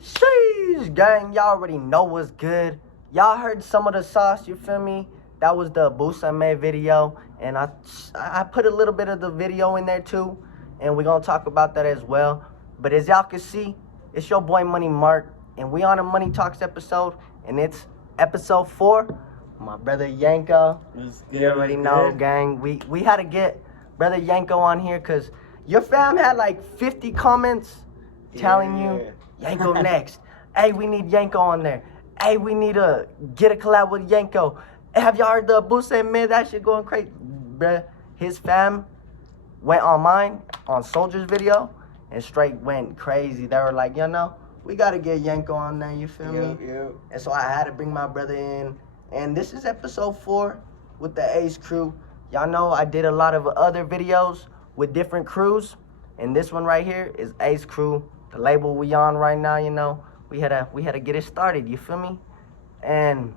Sheesh, gang, y'all already know what's good. Y'all heard some of the sauce, you feel me? That was the Busame video, and I put a little bit of the video in there too, and we're gonna talk about that as well. But as y'all can see, it's your boy Money Mark, and we on a Money Talks episode, and it's episode 4. My brother Yanko, you already know, gang. We had to get brother Yanko on here because your fam had like 50 comments telling you Yanko next. Hey, we need Yanko on there. Hey, we need to get a collab with Yanko. Have y'all heard the Busame, man? That shit going crazy, bruh. His fam went on mine, on Soldier's video, and straight went crazy. They were like, we got to get Yanko on there, you feel me? Yeah. And so I had to bring my brother in. And this is episode 4 with the ACECREW. Y'all know I did a lot of other videos with different crews. And this one right here is ACECREW, the label we on right now, We had to get it started, you feel me? And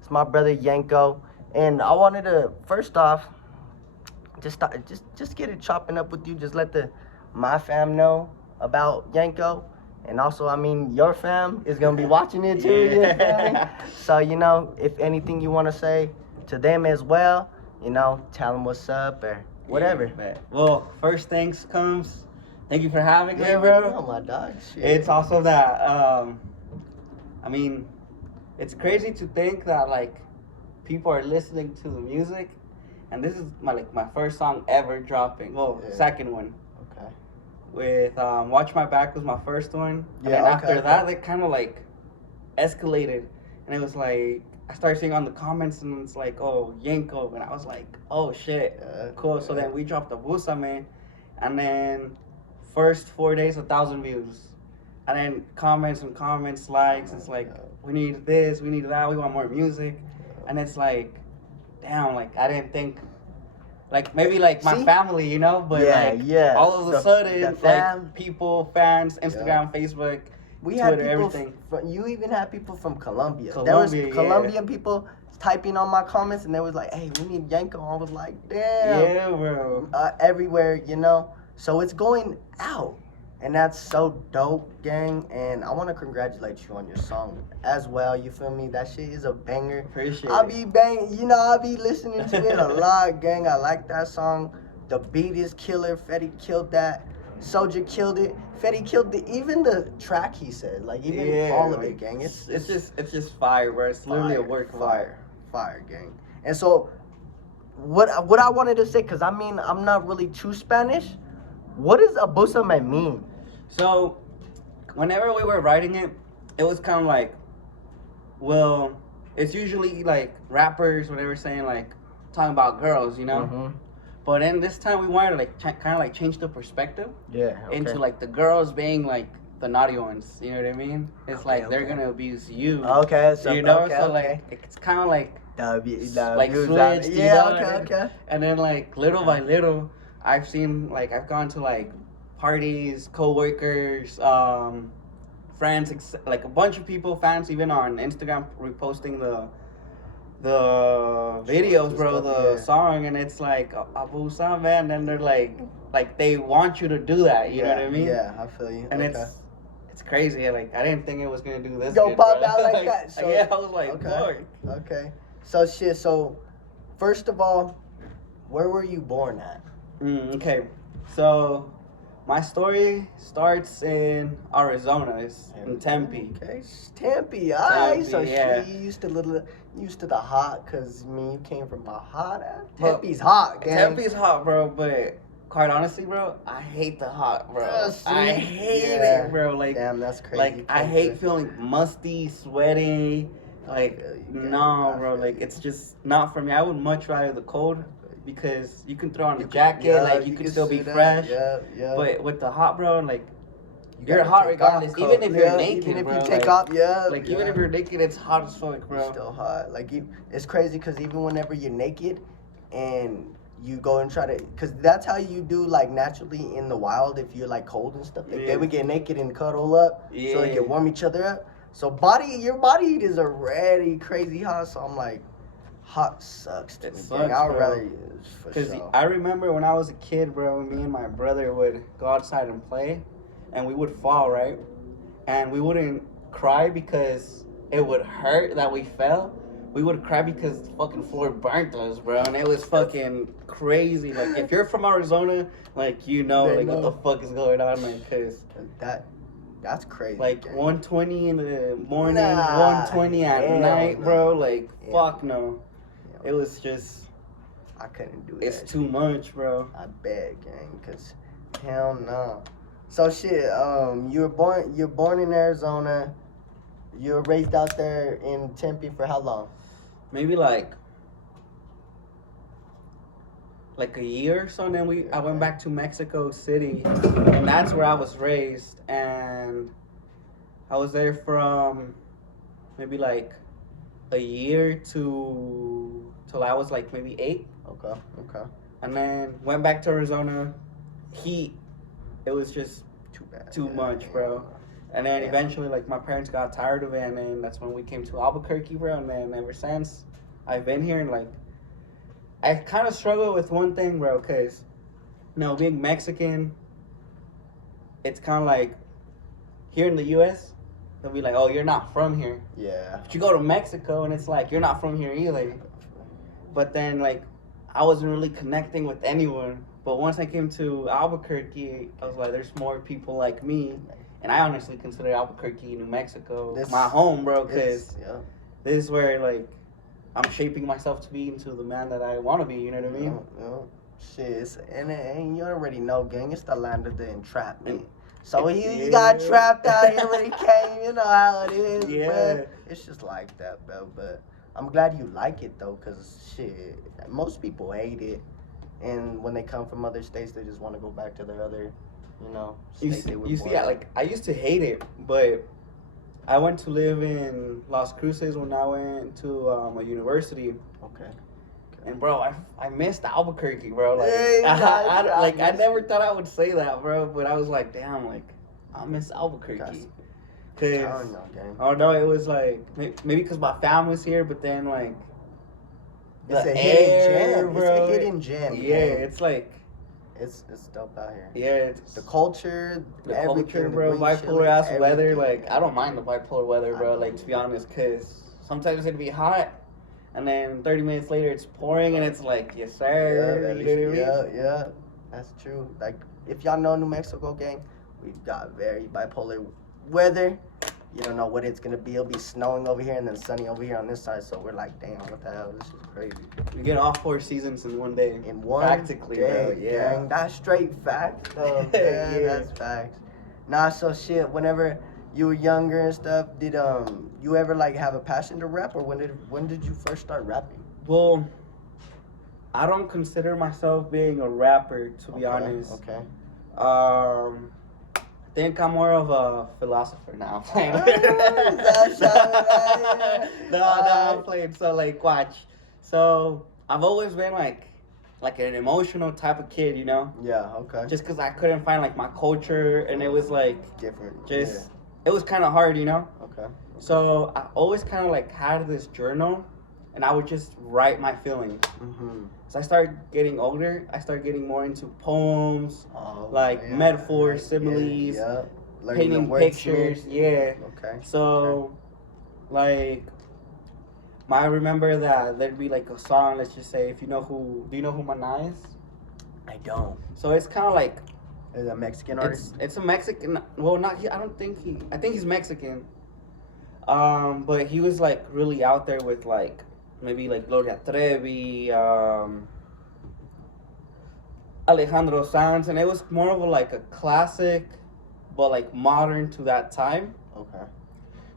it's my brother Yanko. And I wanted to, first off, just get it chopping up with you. Just let my fam know about Yanko. And also, I mean, your fam is going to be watching it too. Yeah. So, if anything you want to say to them as well, tell them what's up or whatever. Yeah, well, first things comes. Thank you for having me, bro. Oh, my dog. Shit. It's also that, I mean, it's crazy to think that, like, people are listening to the music. And this is my first song ever dropping. Well, second one. Okay. With Watch My Back was my first one. And Yeah, then after that, it kind of like escalated. And it was like, I started seeing on the comments and it's like, oh, Yanko. And I was like, oh shit, cool. So then we dropped the Busame. And then first 4 days, 1,000 views. And then comments, likes. It's like, we need this, we need that, we want more music. And it's like, damn, like I didn't think, like maybe like my family, but all of a sudden, like people, fans, Instagram, Facebook, we Twitter, had people everything. You even had people from Colombia. There was Colombian people typing on my comments, and they was like, "Hey, we need Yanko." I was like, "Damn." Yeah, bro. Everywhere, So it's going out, and that's so dope, gang. And I want to congratulate you on your song as well. You feel me? That shit is a banger. Appreciate I'll it. be banging. I'll be listening to it a lot, gang. I like that song. The beat is killer. Fetty killed that. Soldier killed it. Fetty killed even the track he said. Like even all of it, gang. It's just fire, bro. It's literally a word fire, gang. And so what I wanted to say, cause I mean I'm not really too Spanish. What does Busame mean? So whenever we were writing it, it was kind of like, well, it's usually like rappers when they were saying like talking about girls, Mm-hmm. But then this time we wanted to like kind of like change the perspective. Yeah. Okay. Into like the girls being like the naughty ones. You know what I mean? It's like they're gonna abuse you. Okay. So like it's kind of like like switched. Yeah. Okay. And then like little by little, I've gone to like parties, co-workers, friends, like a bunch of people, fans even on Instagram reposting the videos, bro, the song, and it's like Abusa, man. And they're like they want you to do that. You know what I mean? Yeah, I feel you. And it's crazy. Like I didn't think it was gonna do this. Go good, pop bro. out like that. So, yeah, I was like, Lord. Okay. So first of all, where were you born at? Okay, so my story starts in Arizona. It's in Tempe. Okay, Tempe. Alright. So yeah. she used to the hot, cause you came from a hot. Tempe's hot, gang. Tempe's hot, bro. But quite honestly, bro, I hate the hot, bro. I hate it, bro. Like, damn, that's crazy. Like, I hate feeling musty, sweaty. Like, no, bro. Like, it's just not for me. I would much rather the cold because you can throw on a jacket, like you can still be fresh. Yeah. But with the hot, bro, like you're gotta hot take regardless, off even if you're coat. naked, even if bro. you take like, off, like even if you're naked, it's hot as fuck, bro. It's still hot. Like it's crazy because even whenever you're naked, and you go and try to, because that's how you do like naturally in the wild. If you're like cold and stuff, like they would get naked and cuddle up, so they can warm each other up. So your body heat is already crazy hot. So I'm like, hot sucks to me. Sucks, I would bro. rather, Because I remember when I was a kid, bro, me and my brother would go outside and play, and we would fall, right? And we wouldn't cry because it would hurt that we fell. We would cry because the fucking floor burnt us, bro, and it was fucking crazy. Like, if you're from Arizona, like, you know, like, what the fuck is going on, man, because that's crazy. like, gang. 1:20 in the morning, 1:20 at night, bro, like, fuck no. It was just... I couldn't do it. It's too much, bro. I bet, gang, because hell no. So, shit, you were born in Arizona. You were raised out there in Tempe for how long? Maybe like a year or so, and then I went back to Mexico City, and that's where I was raised, and I was there from maybe like a year till I was like maybe 8. Okay. And then went back to Arizona. Heat, it was just too much, bro. And then eventually, like, my parents got tired of it, and then that's when we came to Albuquerque, bro. And then ever since, I've been here, and, like, I kind of struggle with one thing, bro, because, you know, being Mexican, it's kind of like, here in the U.S., they'll be like, oh, you're not from here. Yeah. But you go to Mexico, and it's like, you're not from here either. But then, like, I wasn't really connecting with anyone. But once I came to Albuquerque, I was like, there's more people like me. And I honestly consider Albuquerque, New Mexico, my home, bro, because this is where, like, I'm shaping myself to be into the man that I want to be, you know what I mean? Shit, and you already know, gang, it's the land of the entrapment. So you got trapped out here when he came, you know how it is, man. It's just like that, bro, but I'm glad you like it, though, because, shit, most people hate it. And when they come from other states, they just want to go back to their other... You know, you see, like, I used to hate it, but I went to live in Las Cruces when I went to a university. Okay. And bro, I missed Albuquerque, bro. Like, hey, I never thought I would say that, bro. But I was like, damn, like, I miss Albuquerque. Cause oh no, it was like maybe because my family's here, but then like it's a hidden gem, bro. It's a hidden gem. Yeah, it's like. It's dope out here. Yeah, it's the culture, bro. Bipolar ass weather, like I don't mind the bipolar weather, bro. Like to be honest, cause sometimes it'd be hot, and then 30 minutes later it's pouring, and it's like yes sir. You know what I mean? Yeah, that's true. Like if y'all know New Mexico, gang, we've got very bipolar weather. You don't know what it's gonna be. It'll be snowing over here and then sunny over here on this side. So we're like, damn, what the hell? This is crazy. You get all 4 seasons in one day. In one practically, day, bro. Yeah. Dang, that's straight fact, though. Man, that's facts. Nah, so shit. Whenever you were younger and stuff, did you ever like have a passion to rap, or when did you first start rapping? Well, I don't consider myself being a rapper, to be honest. Okay. I think I'm more of a philosopher now. I'm playing. So like, watch. So I've always been like an emotional type of kid, you know. Yeah. Okay. Just because I couldn't find like my culture, and it was like different. It was kind of hard, you know. Okay. So I always kind of like had this journal, and I would just write my feelings. Mm-hmm. So I started getting older. I started getting more into poems, metaphors, similes, painting pictures. Yeah. Okay. So, like, I remember that there'd be like a song. Let's just say, do you know who MoneyyyTalks is? I don't. So it's kind of like. Is a Mexican artist? It's a Mexican. Well, not he. I think he's Mexican. But he was like really out there with like. Maybe like Gloria Trevi, Alejandro Sanz, and it was more of a classic, but like modern to that time. Okay.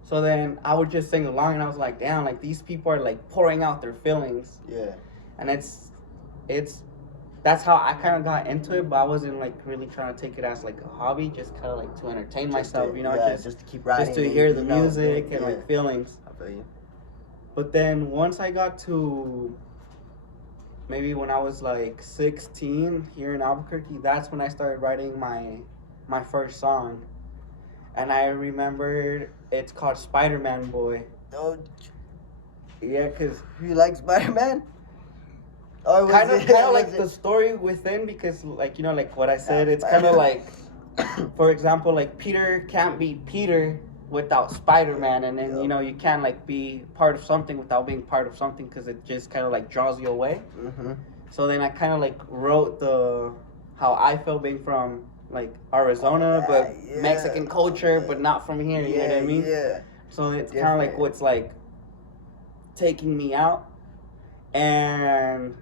So then I would just sing along, and I was like, damn, like these people are like pouring out their feelings. Yeah. And it's that's how I kind of got into it, but I wasn't like really trying to take it as like a hobby, just kind of like to entertain myself, just to keep writing, just to hear the music and yeah. like feelings. I feel you. But then once I got to maybe when I was like 16 here in Albuquerque, that's when I started writing my first song. And I remembered it's called Spider-Man Boy. Oh, yeah, because you like Spider-Man? Or kind of like the story within, because like, you know, like what I said, it's kind of like, for example, like Peter can't be Peter without Spider-Man, and then you know you can't like be part of something without being part of something, because it just kind of like draws you away. So then I kind of like wrote how I felt being from like Arizona, but Mexican culture, but not from here. You know what I mean? Yeah. So it's kind of like what's like taking me out, and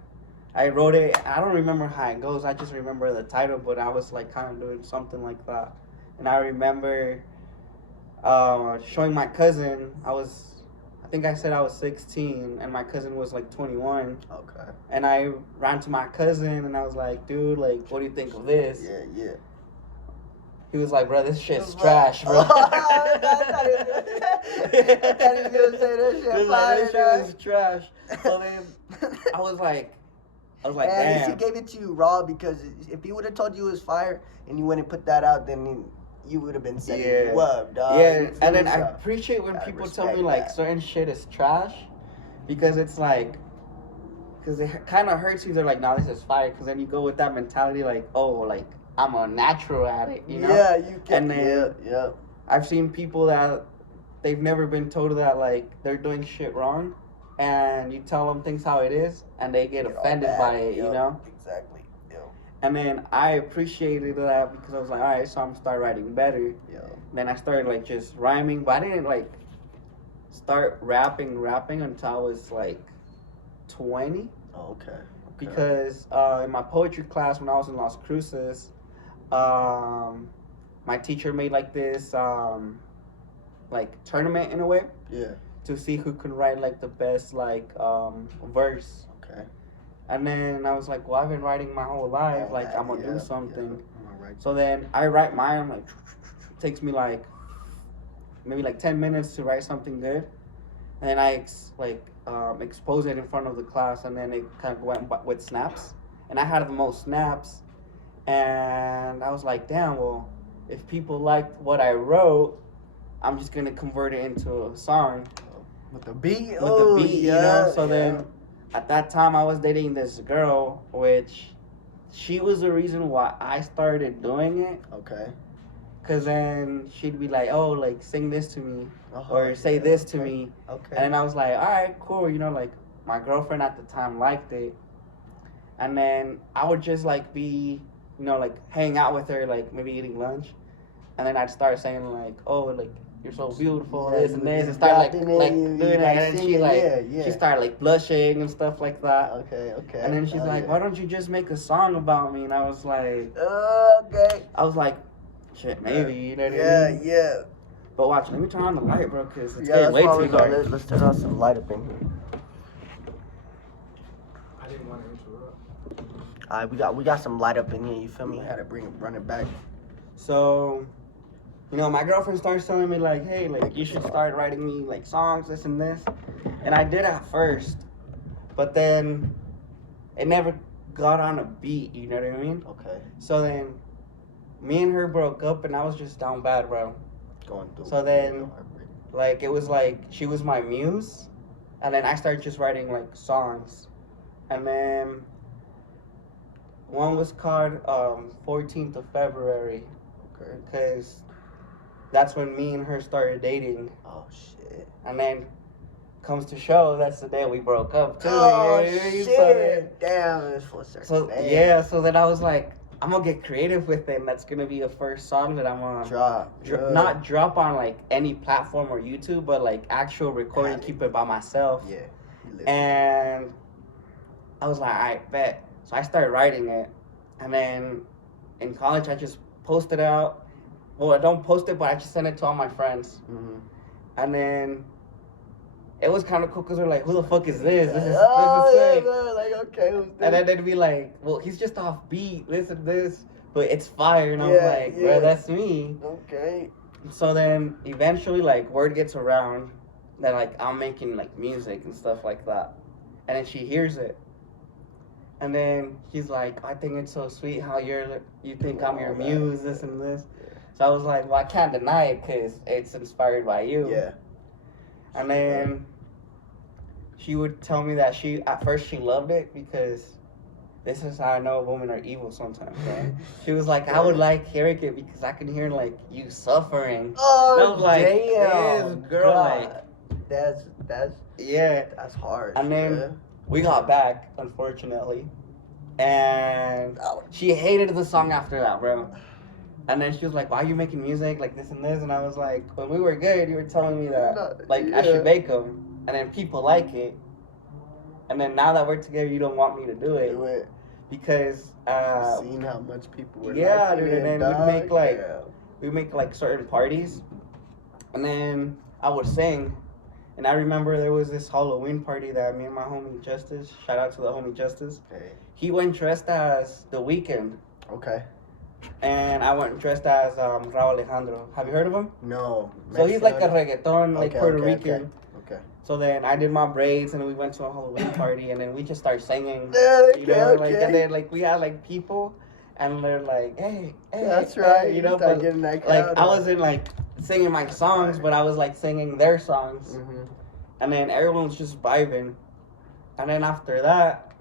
I wrote it. I don't remember how it goes. I just remember the title, but I was like kind of doing something like that, and I remember showing my cousin. I think I said I was 16, and my cousin was like 21. Okay. And I ran to my cousin, and I was like, dude, like, what do you think of this? Yeah. He was like, bro, this shit's trash, bro. I thought he was gonna say this shit. This shit is trash. So then I was like, At least he damn. gave it to you raw, because if he would have told you it was fire and you wouldn't put that out, then you would have been setting you up, dog. Yeah, and then I appreciate when people tell me like certain shit is trash, because it's like, because it kind of hurts you. They're like, no, this is fire, because then you go with that mentality like, oh, like I'm a natural at it, you know? Yeah, you can. And then I've seen people that they've never been told that like they're doing shit wrong, and you tell them things how it is, and they get offended by it, you know? Exactly. And then I appreciated that, because I was like, all right, so I'm gonna start writing better. Then I started like just rhyming, but I didn't like start rapping until I was like 20. Okay. Because in my poetry class when I was in Las Cruces, my teacher made like this like tournament in a way. Yeah. To see who could write like the best like verse. Okay. And then I was like, well, I've been writing my whole life. Like, I'm going to do something. So then I write mine. Like, takes me like maybe like 10 minutes to write something good. And then I expose it in front of the class. And then it kind of went with snaps. And I had the most snaps. And I was like, damn, well, if people liked what I wrote, I'm just going to convert it into a song. With the beat? You know? So then at that time, I was dating this girl, which she was the reason why I started doing it. Okay. Because then she'd be like, oh, like, sing this to me, or say this to me. Okay. And then I was like, all right, cool. You know, like, my girlfriend at the time liked it. And then I would just, like, be, you know, like, hang out with her, like, maybe eating lunch. And then I'd start saying, like, oh, like, you're so beautiful, this and this, and start like doing it, and then she started like blushing and stuff like that. Okay. And then she's like, why don't you just make a song about me? And I was like, okay. I was like, shit, maybe, you know what I mean? Yeah. But watch, let me turn on the light, bro, because it's getting way too dark. Let's turn on some light up in here. I didn't want to interrupt. Alright, we got some light up in here, you feel me? Had to run it back. So, you know, my girlfriend starts telling me, like, hey, like, you should start writing me, like, songs, this and this. And I did at first, but then it never got on a beat, you know what I mean? Okay. So then me and her broke up, and I was just down bad, bro. Going through. So then, like, it was like she was my muse, and then I started just writing, like, songs. And then one was called 14th of February, because that's when me and her started dating. Oh, shit. And then comes to show, that's the day we broke up, too. Oh, shit. So damn, it's for certain. So, yeah, so then I was like, I'm going to get creative with it, and that's going to be a first song that I'm going to not drop on, like, any platform or YouTube, but, like, actual recording, keep it by myself. Yeah. And I was like, all right, bet. So I started writing it, and then in college, I just posted it out. Well, I don't post it, but I just send it to all my friends. Mm-hmm. And then it was kind of cool because we're like, who the fuck is this? This is Oh, sick. yeah, like, okay, who's this? And then they'd be like, well, he's just off beat. Listen to this, but it's fire. And I was Yeah, like, yeah. bro, that's me. Okay. So then eventually, like, word gets around that like I'm making like music and stuff like that, and then she hears it. And then he's like, I think it's so sweet how you think I'm your muse, this and this. So I was like, well, I can't deny it because it's inspired by you. Yeah. And then she would tell me that at first she loved it because this is how I know women are evil sometimes, right? She was like, I would like hearing it because I can hear like you suffering. Oh, And I was like, damn. this girl, God. like, That's that's hard. And then yeah. we got back, unfortunately, and she hated the song after that, bro. And then she was like, why are you making music like this and this? And I was like, when we were good, you were telling me that like I should make them, and then people like it. And then now that we're together, you don't want me to do it. Because seen how much people were yeah, liking dude, it, and then we'd make like certain parties, and then I would sing. And I remember there was this Halloween party that me and my homie Justice, shout out to the homie Justice, he went dressed as The Weeknd. Okay. And I went dressed as Raul Alejandro. Have you heard of him? No. So he's like a reggaeton, like Puerto Rican. Okay. So then I did my braids, and we went to a Halloween party, and then we just started singing. Okay, You know, like, and then like we had like people, and they're like, hey, That's right. you know, start but getting that like crowd I up. wasn't like singing my songs, but I was like singing their songs, Mhm. and then everyone was just vibing. And then after that,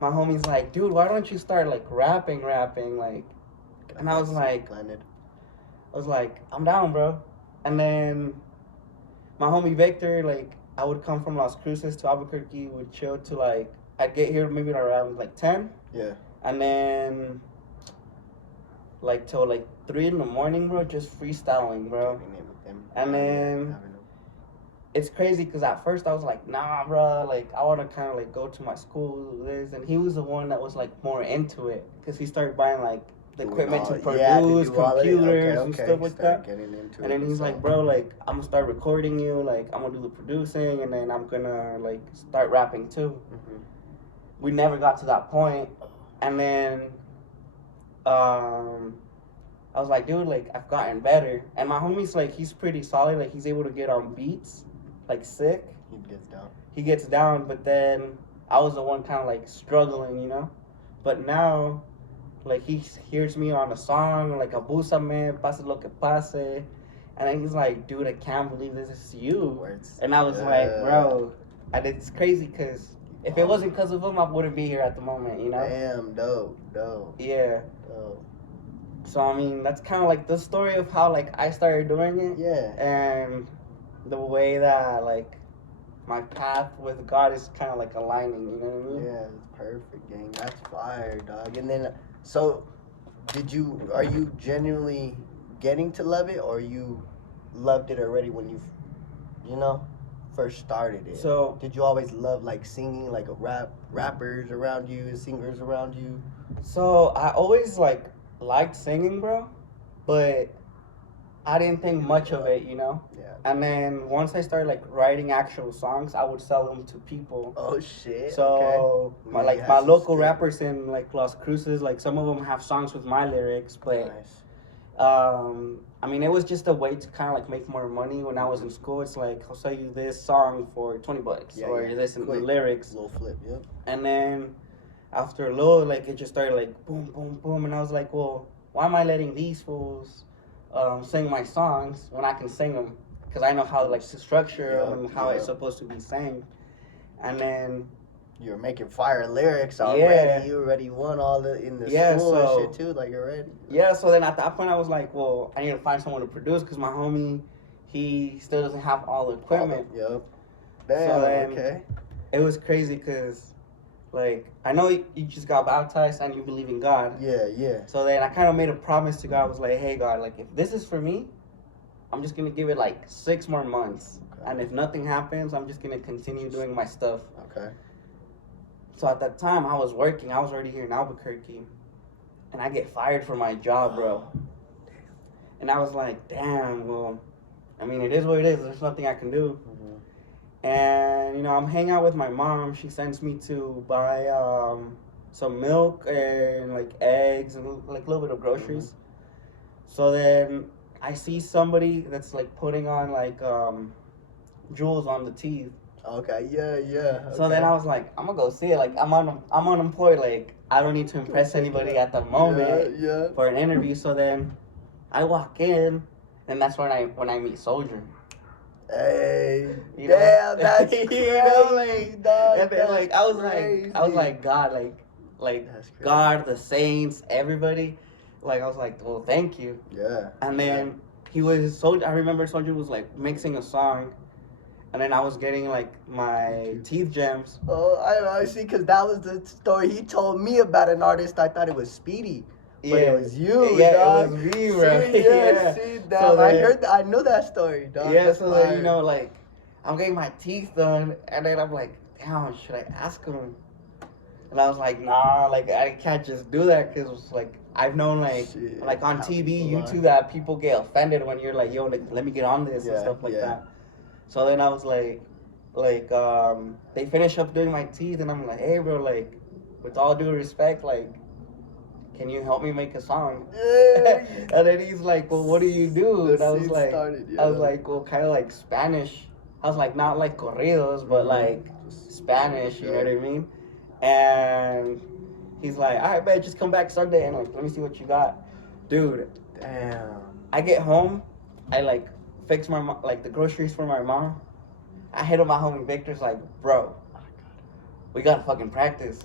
my homie's like, dude, why don't you start like rapping, like? And I was like, I'm down, bro. And then my homie Victor, like, I would come from Las Cruces to Albuquerque, would chill to like, I'd get here maybe around like 10. Yeah. And then like till like 3 in the morning, bro, just freestyling, bro. And then it's crazy because at first I was like, nah, bro, like I want to kind of like go to my school, this. And he was the one that was like more into it because he started buying like the equipment to produce, computers and stuff like that. And then he's like, bro, like I'm gonna start recording you, like I'm gonna do the producing, and then I'm gonna like start rapping too. Mhm. We never got to that point. And then I was like, dude, like I've gotten better. And my homie's like, he's pretty solid, like he's able to get on beats like sick. He gets down, but then I was the one kind of like struggling, you know. But now like he hears me on a song like Abúsame, Pase lo que pase, and then he's like, dude, I can't believe this is you. And I was like, bro, and it's crazy because if it wasn't because of him, I wouldn't be here at the moment, you know. Damn, dope. Yeah. Dope. So I mean, that's kind of like the story of how like I started doing it. Yeah. And the way that like my path with God is kind of like aligning, you know what I mean? Yeah, it's perfect, gang. That's fire, dog. And then, so, are you genuinely getting to love it, or you loved it already when you first started it? So did you always love like singing, like rappers around you, singers around you? So I always like liked singing, bro, but I didn't think much of it, you know? Yeah. And then once I started like writing actual songs, I would sell them to people. Oh shit. So okay. my local rappers in like Las Cruces, like some of them have songs with my lyrics, but Nice. I mean, it was just a way to kind of like make more money when I was in school. It's like, I'll sell you this song for $20 this and the lyrics. Little flip, yep. And then after a little, like it just started like boom, boom, boom. And I was like, well, why am I letting these fools sing my songs when I can sing them? Because I know how like to structure them and how it's supposed to be sang. And then you're making fire lyrics already. Yeah. You already won all in the Yeah, school so- and shit too. Like already. yeah, so then at that point I was like, well, I need to find someone to produce because my homie, he still doesn't have all the equipment. Yep. Damn. So then- okay. It was crazy because, like, I know you just got baptized and you believe in God. Yeah. So then I kind of made a promise to God. I was like, hey, God, like, if this is for me, I'm just going to give it, like, 6 more months. Okay. And if nothing happens, I'm just going to continue doing my stuff. Okay. So at that time, I was working. I was already here in Albuquerque. And I get fired from my job, bro. And I was like, damn, well, I mean, it is what it is. There's nothing I can do. Mm-hmm. And you know, I'm hanging out with my mom. She sends me to buy some milk and like eggs and like a little bit of groceries. So then I see somebody that's like putting on like jewels on the teeth. Okay, yeah. So then I was like, I'm gonna go see it. Like I'm unemployed. Like I don't need to impress anybody at the moment Yeah. for an interview. So then I walk in, and that's when I meet Soldier. Hey, You know? damn, that's You crazy, know, dog. And then That's like I was crazy. like God, like That's crazy. God, the saints, everybody. Like I was like, well, thank you. Yeah. And then he was Soldier. I remember Soldier was like mixing a song, and then I was getting like my teeth gems. Oh, I see, because that was the story he told me about an artist. I thought it was Speedy. But it was you, Yeah, dog. it was me, bro. See, yeah, see, damn, So I then- heard that. I know that story, dog. Yeah, That's so then, fire. you know, like, I'm getting my teeth done, and then I'm like, damn, should I ask him? And I was like, nah, like, I can't just do that, because, like, I've known, like, Shit, like on how TV, people are. YouTube, that people get offended when you're like, yo, like, let me get on this and Yeah, stuff like yeah. that. So then I was like, they finish up doing my teeth, and I'm like, hey, bro, like, with all due respect, like, can you help me make a song? Yeah. And then he's like, well, what do you do? The And I was scene like, started, I was yeah. like, well, kind of like Spanish. I was like, not like corridos, but like Spanish, you know what I mean? And he's like, all right, man, just come back Sunday and like, let me see what you got. Dude, Damn. I get home, I like fix my like the groceries for my mom. I hit up my homie Victor's like, bro, we gotta fucking practice.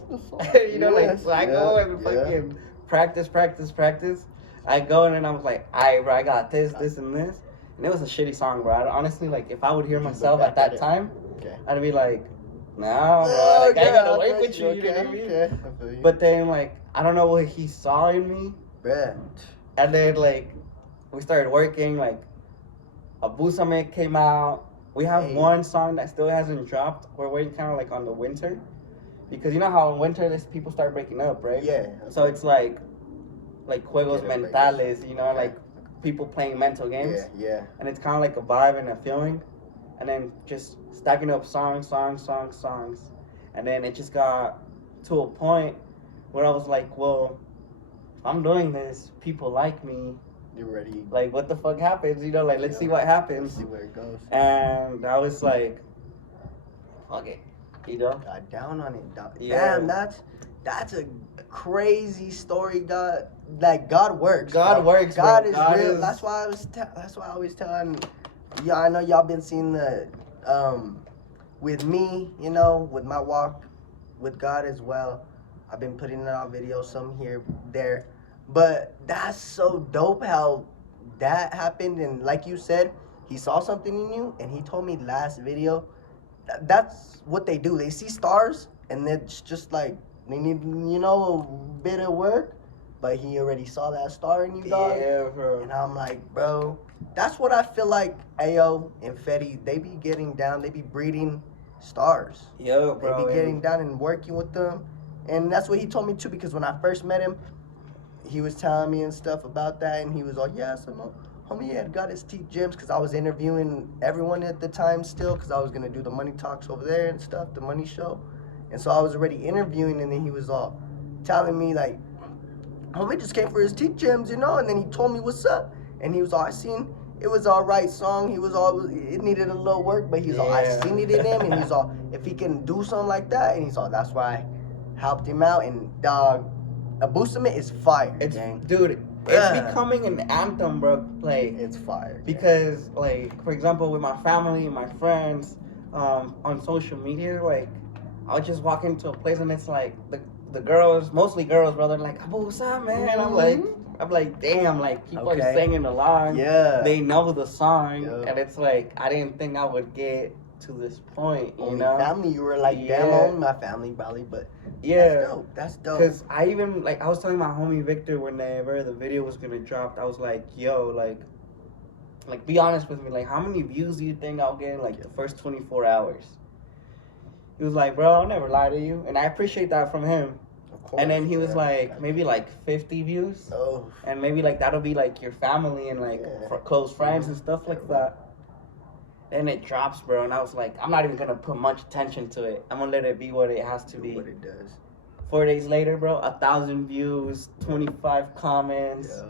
You know, Yes, like, so I go and yeah. fucking practice. I go and then I was like, alright, bro, I got this, and this. And it was a shitty song, bro. Honestly, like, if I would hear You myself look at back that at it. time, Okay. I'd be like, nah, bro, like, I gotta work with you, you know what I mean? Okay. I feel you. But then, like, I don't know what he saw in me. Bruh. And then, like, we started working, like, Abusame came out. We have Hey. one song that still hasn't dropped. We're waiting kind of like on the winter. Because you know how in winter people start breaking up, right? Yeah. So it's like juegos Get it, mentales, you know, Okay. like people playing mental games. Yeah. And it's kind of like a vibe and a feeling. And then just stacking up songs. And then it just got to a point where I was like, well, if I'm doing this, people like me. You ready? Like, what the fuck happens? You know, like, let's see what happens. Let's see where it goes. And I was like, fuck it, you know? Got down on it, dog. Yeah. Damn, that's a crazy story, dog. Like God works. God bro. works, bro. God is God real. is- That's why I always telling. Yeah, I know y'all been seeing the with me, you know, with my walk with God as well. I've been putting it on video, some here, there. But that's so dope how that happened. And like you said, he saw something in you, and he told me last video. That's what they do. They see stars, and it's just like they need, you know, a bit of work. But he already saw that star in you, dog. Yeah, bro. And I'm like, bro, that's what I feel like Ayo and Fetty, they be getting down, they be breeding stars. Yo, bro. They be getting down and working with them. And that's what he told me too, because when I first met him, he was telling me and stuff about that, and he was like, yeah, so homie had got his teeth gems, because I was interviewing everyone at the time still, because I was going to do the Money Talks over there and stuff, the money show. And so I was already interviewing, and then he was all telling me, like, homie just came for his teeth gems, you know, and then he told me what's up. And he was all, I seen it was all right song. He was all, it needed a little work, but he's all, I Yeah. seen it in him, and he's all, if he can do something like that, and he's all, that's why I helped him out. And dog, Abusame is fire, It's, gang. dude, Yeah. it's becoming an anthem, bro. Like, It's fire. gang. because, like, for example, with my family, my friends, on social media, like, I'll just walk into a place and it's like, the girls, mostly girls, bro, they're like, Abusa, man. I'm like, damn, like, people Okay. are singing along. Yeah. They know the song. Yeah. And it's like, I didn't think I would get to this point, you Only know? family, you were like, damn, Yeah. only my family, probably, but Yeah. that's dope. That's dope. Because I even, like, I was telling my homie Victor whenever the video was going to drop, I was like, yo, like, be honest with me. Like, how many views do you think I'll get in, like, the first 24 hours? He was like, bro, I'll never lie to you. And I appreciate that from him. Of course, And then he was yeah. like, maybe, like, 50 views. Oh, And maybe, like, that'll be, like, your family and, like, Yeah. close friends and stuff like that. Then it drops, bro, and I was like, I'm not even gonna put much attention to it. I'm gonna let it be what it has to be. What it does. 4 days later, bro, 1,000 views, 25 comments,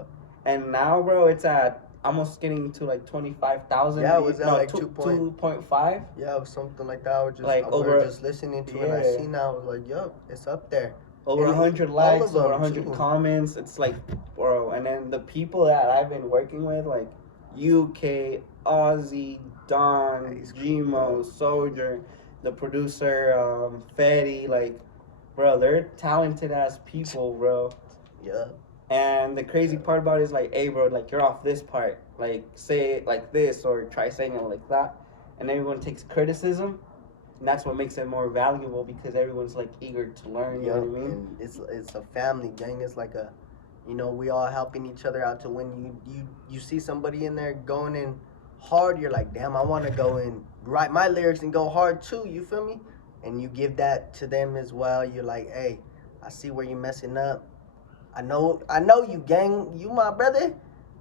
and now, bro, it's at almost getting to like 25,000. Yeah, it was at like 2.5. Yeah, it was something like that. I was just Like we over- were just listening to it, and I seen that. I was like, yo, it's up there. Over And 100 all likes, of them, over 100 too. comments. It's like, bro, and then the people that I've been working with, like UK, Aussie, Don, ACECREW, Gmo, Soldier, the producer, Fetty, like, bro, they're talented ass people, bro. Yeah. And the crazy part about it is like, hey, bro, like, you're off this part. Like, say it like this or try saying it like that. And everyone takes criticism. And that's what makes it more valuable because everyone's, like, eager to learn, you know what I mean? And it's a family, gang. It's like a, you know, we all helping each other out to when you see somebody in there going in hard, you're like, damn, I want to go in, write my lyrics and go hard too, you feel me? And you give that to them as well. You're like, hey, I see where you're messing up. I know you, gang. You my brother.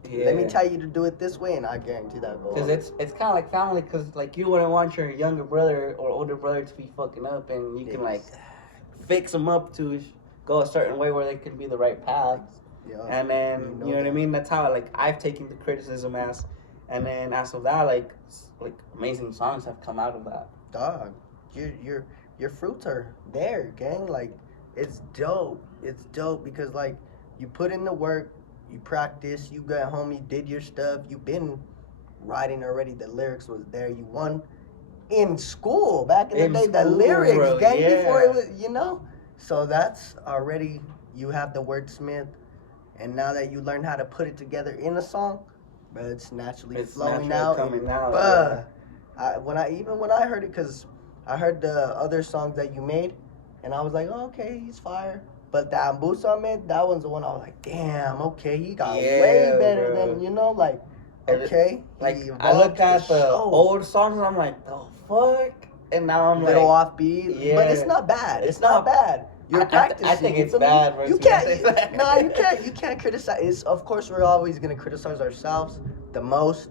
Yeah. Let me tell you to do it this way, and I guarantee that goes. Because it's kind of like family, because, like, you wouldn't want your younger brother or older brother to be fucking up, and you can, like, fix them up to go a certain way where they can be the right path. Yeah. And then, you know what I that. mean? That's how, like, I've taken the criticism as, and then as of that, like amazing songs have come out of that. Dog, your fruits are there, gang. Like, it's dope. It's dope because, like, you put in the work, you practice, you got home, you did your stuff, you've been writing already, the lyrics was there, you won in school back in the day, the lyrics, bro, gang, yeah. before it was, you know? So that's already, you have the wordsmith, and now that you learn how to put it together in a song, bro, it's naturally flowing out. Coming out. When I heard it, because I heard the other songs that you made, and I was like, oh, okay, he's fire. But that Ambusa, man, that one's the one I was like, damn, okay, he got way better than, you know, like, okay. Like, I look at the old songs and I'm like, the fuck? And now I'm little like, offbeat, yeah. but it's not bad. It's not bad. You're I practicing. think it's you feel me? bad, bro. You can't. No, you can't. You can't criticize. Of course, we're always gonna criticize ourselves the most.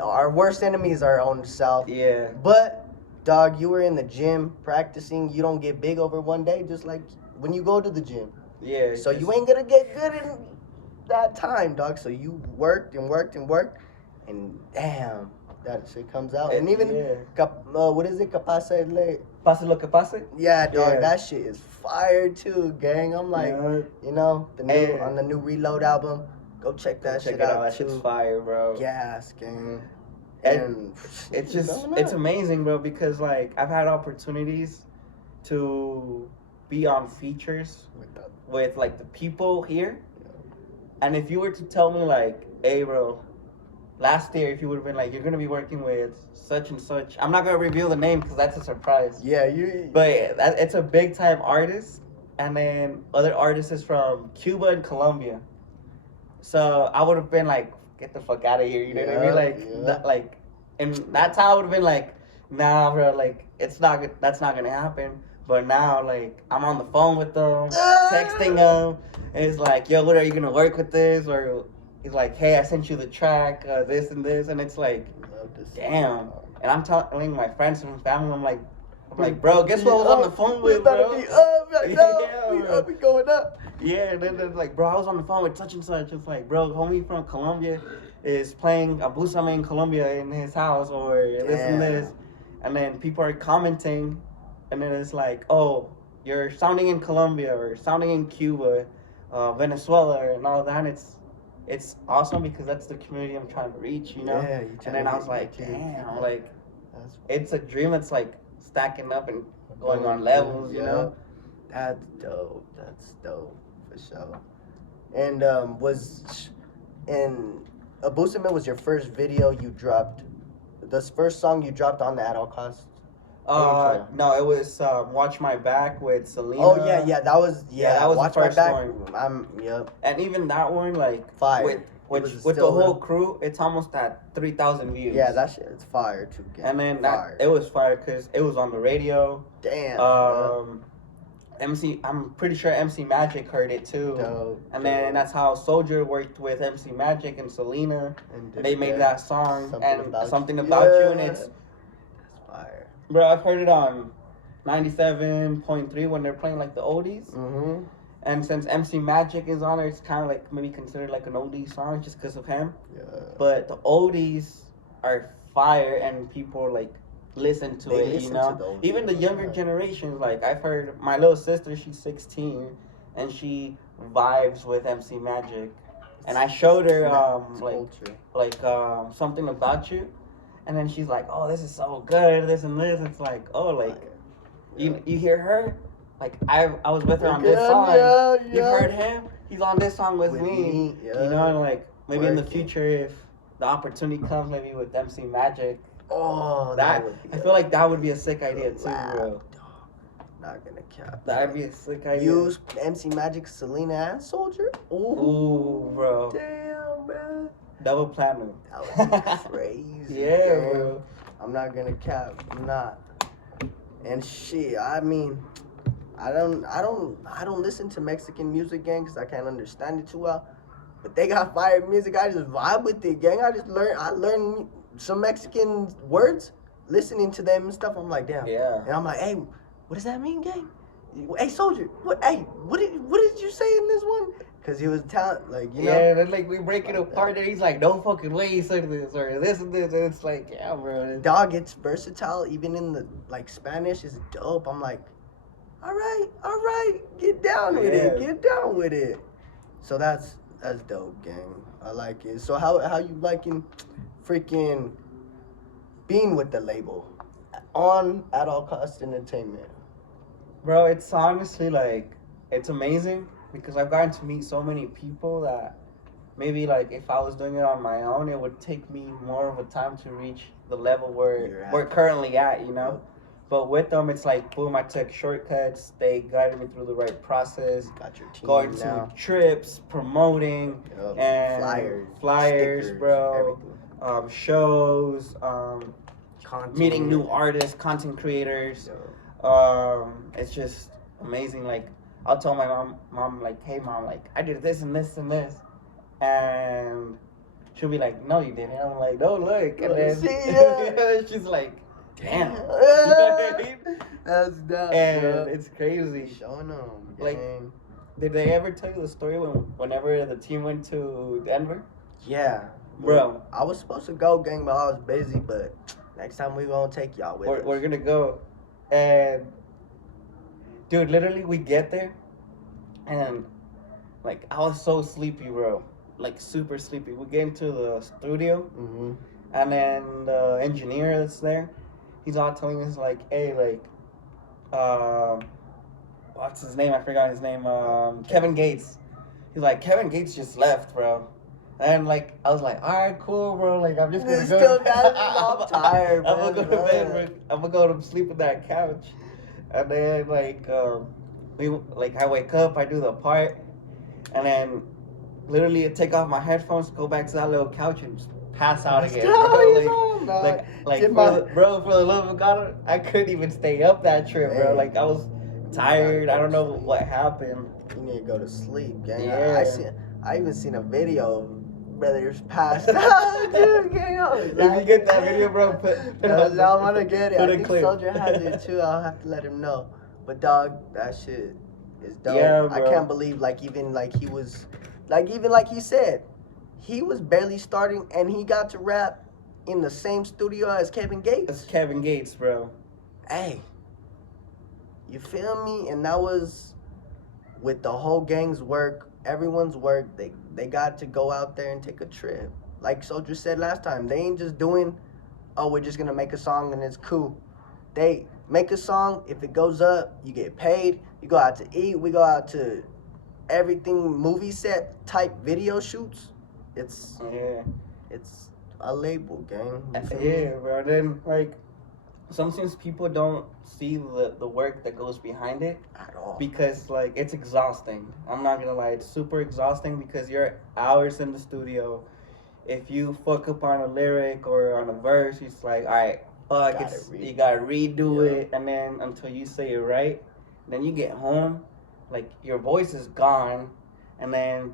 Our worst enemy is our own self. Yeah. But, dog, you were in the gym practicing. You don't get big over one day, just like when you go to the gym. Yeah. So you ain't gonna get good in that time, dog. So you worked and worked and worked, and damn, that shit comes out. And even what is it, Capase? Pase lo que pase. Yeah, dog, that shit is fire too, gang. I'm like, you know, on the new Reload album, go check that shit out. That shit's fire, bro. Gas, gang. And it's just, it's amazing, bro, because, like, I've had opportunities to be on features with, like, the people here. And if you were to tell me, like, hey, bro, last year, if you would have been like, you're going to be working with such and such, I'm not going to reveal the name because that's a surprise. Yeah, but it's a big time artist. And then other artists is from Cuba and Colombia. So I would have been like, get the fuck out of here. You know what I mean? Like, and that's how I would have been like, nah, bro, like, that's not going to happen. But now, like, I'm on the phone with them, texting them. And it's like, yo, what are you going to work with this? Or he's like, hey, I sent you the track, this and this. And it's like, damn. And I'm telling my friends and family, I'm like, bro, guess what I was on the phone with, bro? We going up. Yeah, and then it's like, bro, I was on the phone with such and such. It's like, bro, homie from Colombia is playing a Busame in Colombia in his house, or this and this. And then people are commenting, and then it's like, oh, you're sounding in Colombia or sounding in Cuba, Venezuela, and all that. And it's awesome because that's the community I'm trying to reach, you know? Yeah, and then I was like, damn, like, it's a dream that's like stacking up and going on levels, you know? That's dope. That's dope, for sure. And Abusame was your first video you dropped, the first song you dropped on the At All Costs? No, it was Watch My Back with Selena. Oh, yeah, that was Watch the first My Back. one. And even that one, like, fire. with the whole crew, it's almost at 3,000 views. Yeah, that shit, it's fire too. And then it was fire because it was on the radio. Damn. I'm pretty sure MC Magic heard it too. Dope, And then that's how Soldier worked with MC Magic and Selena. And They made that song Something You. About You, and Yeah. it's That's fire. bro. I've heard it on 97.3 when they're playing like the oldies. Mm-hmm. And since MC Magic is on there, it's kind of like maybe considered like an oldie song just because of him. Yeah. But the oldies are fire, and people like listen to They it. listen You know, to the oldies. even the younger Yeah. generations. Like I've heard my little sister, she's 16, and she vibes with MC Magic. And I showed her It's culture. Something About You, and then she's like, "Oh, this is so good, this and this." It's like, oh, like Yeah. you hear her, like I was with her on Yeah, this song. yeah, You yeah. heard him? He's on this song with me. Yeah. You know, and like maybe in the Working. future, if the opportunity comes, maybe with MC Magic, Oh, that would be I feel like that would be a sick idea too, Wow. bro. Not gonna cap. That'd be a sick idea. Use MC Magic, Selena, and Soldier. Ooh, bro. Damn, man. Double platinum. That would be crazy. Yeah, damn. bro. I'm not gonna cap. I'm not. And shit, I mean, I don't listen to Mexican music, gang, because I can't understand it too well. But they got fire music. I just vibe with it, gang. I learned some Mexican words listening to them and stuff. I'm like, damn. Yeah. And I'm like, hey, what does that mean, gang? Hey, Soldier, what did you say in this one? Cause he was talent, like, you know. Yeah, then like we break it apart, and he's like, "No fucking way he said this or this and this," and it's like, yeah, bro. Dog, it's versatile. Even in the like Spanish is dope. I'm like, all right, get down with it, Yeah. get down with it. So that's dope, gang. I like it. So how you liking freaking being with the label on At All Cost Entertainment? Bro, it's honestly like it's amazing because I've gotten to meet so many people that maybe like if I was doing it on my own, it would take me more of a time to reach the level You're where at. we're currently at, you know. But with them, it's like boom, I took shortcuts. They guided me through the right process. Got your team Going now. to trips, promoting, Yup. and flyers, stickers, bro. everything. Shows, Content. meeting new artists, content creators. Yup. It's just amazing. Like I'll tell my mom, like, hey mom, like I did this and this and this, and she'll be like, no, you didn't. I'm like, no, look, and then See, yeah. she's like, damn, That's dumb. and bro. it's crazy. Showing them, Like- gang. Did they ever tell you the story whenever the team went to Denver? Yeah, Bro, I was supposed to go, gang, but I was busy. But next time we gonna take y'all with us. we're gonna go, and dude, literally we get there, and like I was so sleepy, bro, like super sleepy. We get into the studio, Mm-hmm. and then the engineer that's there, he's all telling us like, hey, like, what's his name? I forgot his name. Kevin Gates. He's like, Kevin Gates just left, bro. And like I was like, all right, cool, bro. Like I'm just gonna He's go. still down, I'm tired, I'm gonna go to man. bed, bro. I'm gonna go to sleep on that couch, and then like I wake up, I do the part, and then literally I take off my headphones, go back to that little couch, and just pass out again. Bro. Like for the love of God, I couldn't even stay up that trip, bro. Man. Like I was tired. I don't know what happened. You need to go to sleep, gang. Yeah. I even seen a video of brothers passed out, dude. Gang, I was If you laughing. get that video, bro, put I'm gonna get it. Put I a think clip. Soldier has it too. I'll have to let him know. But dog, that shit is dope. Yeah, I bro. can't believe even like he said, he was barely starting and he got to rap in the same studio as Kevin Gates. That's Kevin Gates, bro. Hey, you feel me? And that was with the whole gang's work, everyone's work. They got to go out there and take a trip. Like Soldier said last time, they ain't just doing, oh, we're just gonna make a song and it's cool. They make a song, if it goes up, you get paid. You go out to eat, we go out to everything, movie set type video shoots. It's a label, gang. You feel me? Yeah, bro. Then like sometimes people don't see the work that goes behind it At all. because like it's exhausting. I'm not gonna lie, it's super exhausting because you're hours in the studio. If you fuck up on a lyric or on a verse, it's like, all right, fuck, Gotta you gotta redo Yeah. it, and then until you say it right, Then you get home, like your voice is gone, and then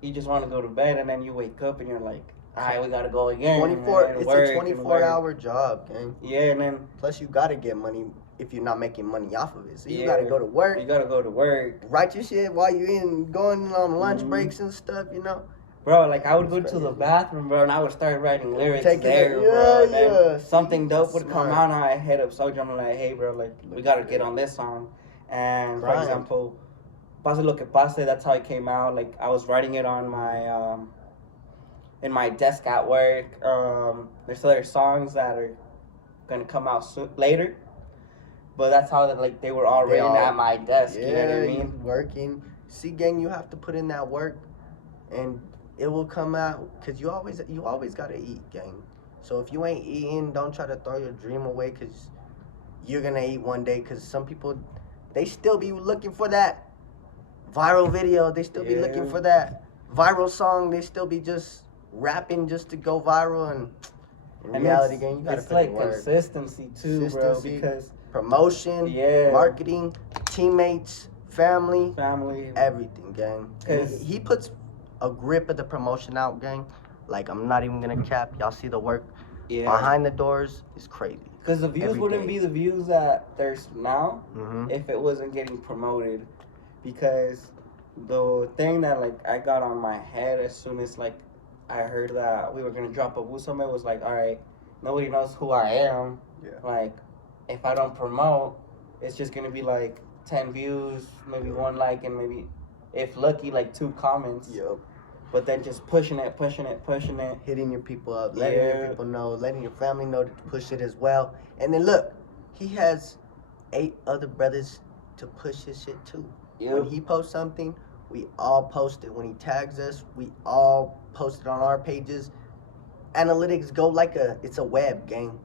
you just want to go to bed, and then you wake up and you're like, all right, we gotta go again. 24. Man, It's work a and 24-hour job, gang. Yeah, and then Plus, you gotta get money if you're not making money off of it. So you Yeah. gotta go to work. you gotta go to work. Write your shit while you're going on lunch Mhm. breaks and stuff, you know. Bro, like I would go That's to the crazy. bathroom, bro, and I would start writing lyrics Taking there, it- bro. yeah, And then yeah. something dope would That's come smart. out, and I hit up Soldier. I'm like, hey, bro, like we gotta get on this song. And for Grind. example, Pase Lo Que Pase, that's how it came out. Like I was writing it on my in my desk at work. There's other songs that are gonna come out later, but that's how like they were all They written all- at my desk. Yeah, You know what I you mean? working. See, gang, you have to put in that work, and it will come out. Cause you always gotta eat, gang. So if you ain't eating, don't try to throw your dream away, cause you're gonna eat one day. Cause some people, they still be looking for that viral video. They still be looking Yeah. for that viral song. They still be just rapping just to go viral. And in And reality, gang, you gotta it's put like in work. consistency too, Consistency. bro. Because Promotion, Yeah. marketing, teammates, family. family. Everything, gang. And 'Cause- he puts a grip of the promotion out, gang. Like, I'm not even gonna cap. Y'all see the work Yeah. behind the doors is crazy. Because the views every wouldn't day. be the views that there's now Mm-hmm. if it wasn't getting promoted. Because the thing that like I got on my head as soon as like I heard that we were gonna drop a Wusame was like, all right, nobody knows who I am. Yeah. Like, if I don't promote, it's just gonna be like 10 views, maybe one like, and maybe, if lucky, like 2 comments. Yup. But then just pushing it. Hitting your people up, letting Yeah. your people know, letting your family know to push it as well. And then look, he has 8 other brothers to push his shit too. When Yep. he posts something, we all post it. When he tags us, we all post it on our pages. Analytics go like it's a web, gang.